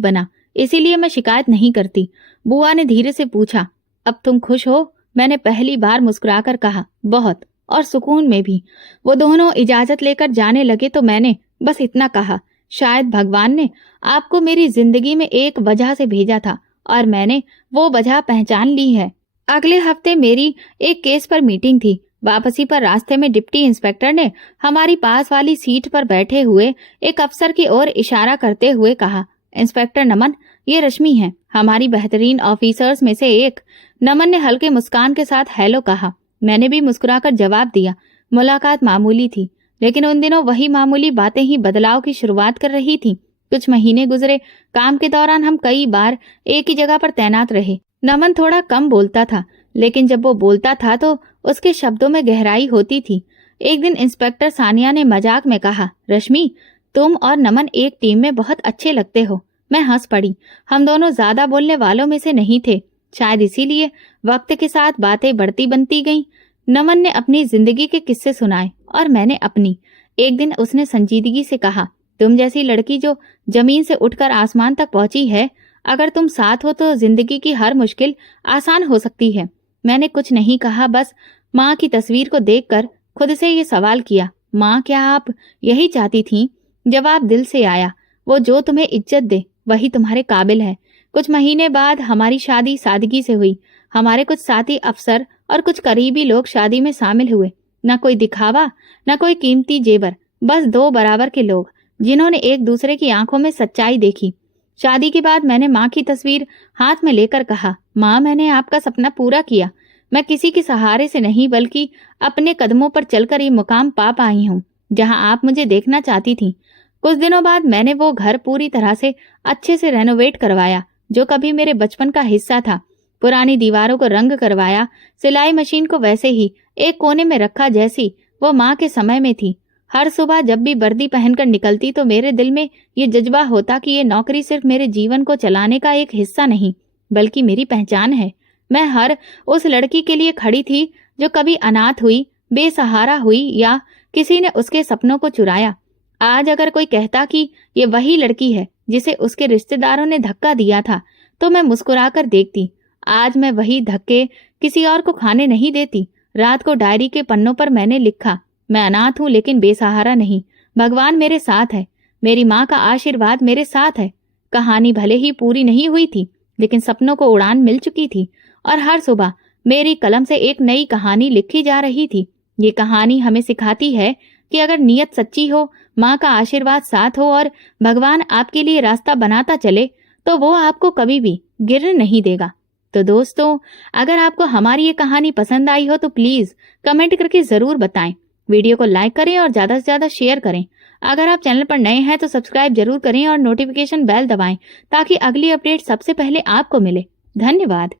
बना, इसीलिए मैं शिकायत नहीं करती। बुआ ने धीरे से पूछा, अब तुम खुश हो? मैंने पहली बार मुस्कुराकर कहा, बहुत, और सुकून में भी। वो दोनों इजाजत लेकर जाने लगे तो मैंने बस इतना कहा, शायद भगवान ने आपको मेरी जिंदगी में एक वजह से भेजा था और मैंने वो वजह पहचान ली है। अगले हफ्ते मेरी एक केस पर मीटिंग थी। वापसी पर रास्ते में डिप्टी इंस्पेक्टर ने हमारी पास वाली सीट पर बैठे हुए एक अफसर की ओर इशारा करते हुए कहा, इंस्पेक्टर नमन, ये रश्मि है, हमारी बेहतरीन ऑफिसर्स में से एक। नमन ने हल्के मुस्कान के साथ हेलो कहा। मैंने भी मुस्कुराकर जवाब दिया। मुलाकात मामूली थी, लेकिन उन दिनों वही मामूली बातें ही बदलाव की शुरुआत कर रही थी। कुछ महीने गुजरे। काम के दौरान हम कई बार एक ही जगह पर तैनात रहे। नमन थोड़ा कम बोलता था, लेकिन जब वो बोलता था तो उसके शब्दों में गहराई होती थी। एक दिन इंस्पेक्टर सानिया ने मजाक में कहा, रश्मि, तुम और नमन एक टीम में बहुत अच्छे लगते हो। मैं हंस पड़ी। हम दोनों ज्यादा बोलने वालों में से नहीं थे, शायद इसीलिए वक्त के साथ बातें बढ़ती बनती गईं। नमन ने अपनी जिंदगी के किस्से सुनाए और मैंने अपनी। एक दिन उसने संजीदगी से कहा, तुम जैसी लड़की जो जमीन से उठकर आसमान तक पहुंची है, अगर तुम साथ हो तो जिंदगी की हर मुश्किल आसान हो सकती है। मैंने कुछ नहीं कहा, बस माँ की तस्वीर को देखकर खुद से ये सवाल किया, माँ क्या आप यही चाहती थीं? जवाब दिल से आया, वो जो तुम्हें इज्जत दे वही तुम्हारे काबिल है। कुछ महीने बाद हमारी शादी सादगी से हुई। हमारे कुछ साथी अफसर और कुछ करीबी लोग शादी में शामिल हुए। न कोई दिखावा, न कोई कीमती जेवर, बस दो बराबर के लोग जिन्होंने एक दूसरे की आंखों में सच्चाई देखी। शादी के बाद मैंने माँ की तस्वीर हाथ में लेकर कहा, माँ, मैंने आपका सपना पूरा किया। मैं किसी के सहारे से नहीं बल्कि अपने कदमों पर चलकर ये मुकाम पा पाई हूँ जहाँ आप मुझे देखना चाहती थी। कुछ दिनों बाद मैंने वो घर पूरी तरह से अच्छे से रेनोवेट करवाया जो कभी मेरे बचपन का हिस्सा था। पुरानी दीवारों को रंग करवाया, सिलाई मशीन को वैसे ही एक कोने में रखा जैसी वो माँ के समय में थी। हर सुबह जब भी वर्दी पहनकर निकलती तो मेरे दिल में ये जज्बा होता कि ये नौकरी सिर्फ मेरे जीवन को चलाने का एक हिस्सा नहीं बल्कि मेरी पहचान है। मैं हर उस लड़की के लिए खड़ी थी जो कभी अनाथ हुई, बेसहारा हुई या किसी ने उसके सपनों को चुराया। आज अगर कोई कहता कि ये वही लड़की है जिसे उसके रिश्तेदारों ने धक्का दिया था तो मैं मुस्कुराकर देखती। आज मैं वही धक्के किसी और को खाने नहीं देती। रात को डायरी के पन्नों पर मैंने लिखा, मैं अनाथ हूँ लेकिन बेसहारा नहीं। भगवान मेरे साथ है, मेरी माँ का आशीर्वाद मेरे साथ है। कहानी भले ही पूरी नहीं हुई थी, लेकिन सपनों को उड़ान मिल चुकी थी और हर सुबह मेरी कलम से एक नई कहानी लिखी जा रही थी। ये कहानी हमें सिखाती है कि अगर नीयत सच्ची हो, माँ का आशीर्वाद साथ हो और भगवान आपके लिए रास्ता बनाता चले तो वो आपको कभी भी गिरने नहीं देगा। तो दोस्तों, अगर आपको हमारी ये कहानी पसंद आई हो तो प्लीज कमेंट करके जरूर बताएं। वीडियो को लाइक करें और ज्यादा से ज्यादा शेयर करें। अगर आप चैनल पर नए हैं तो सब्सक्राइब जरूर करें और नोटिफिकेशन बेल दबाएं ताकि अगली अपडेट सबसे पहले आपको मिले। धन्यवाद।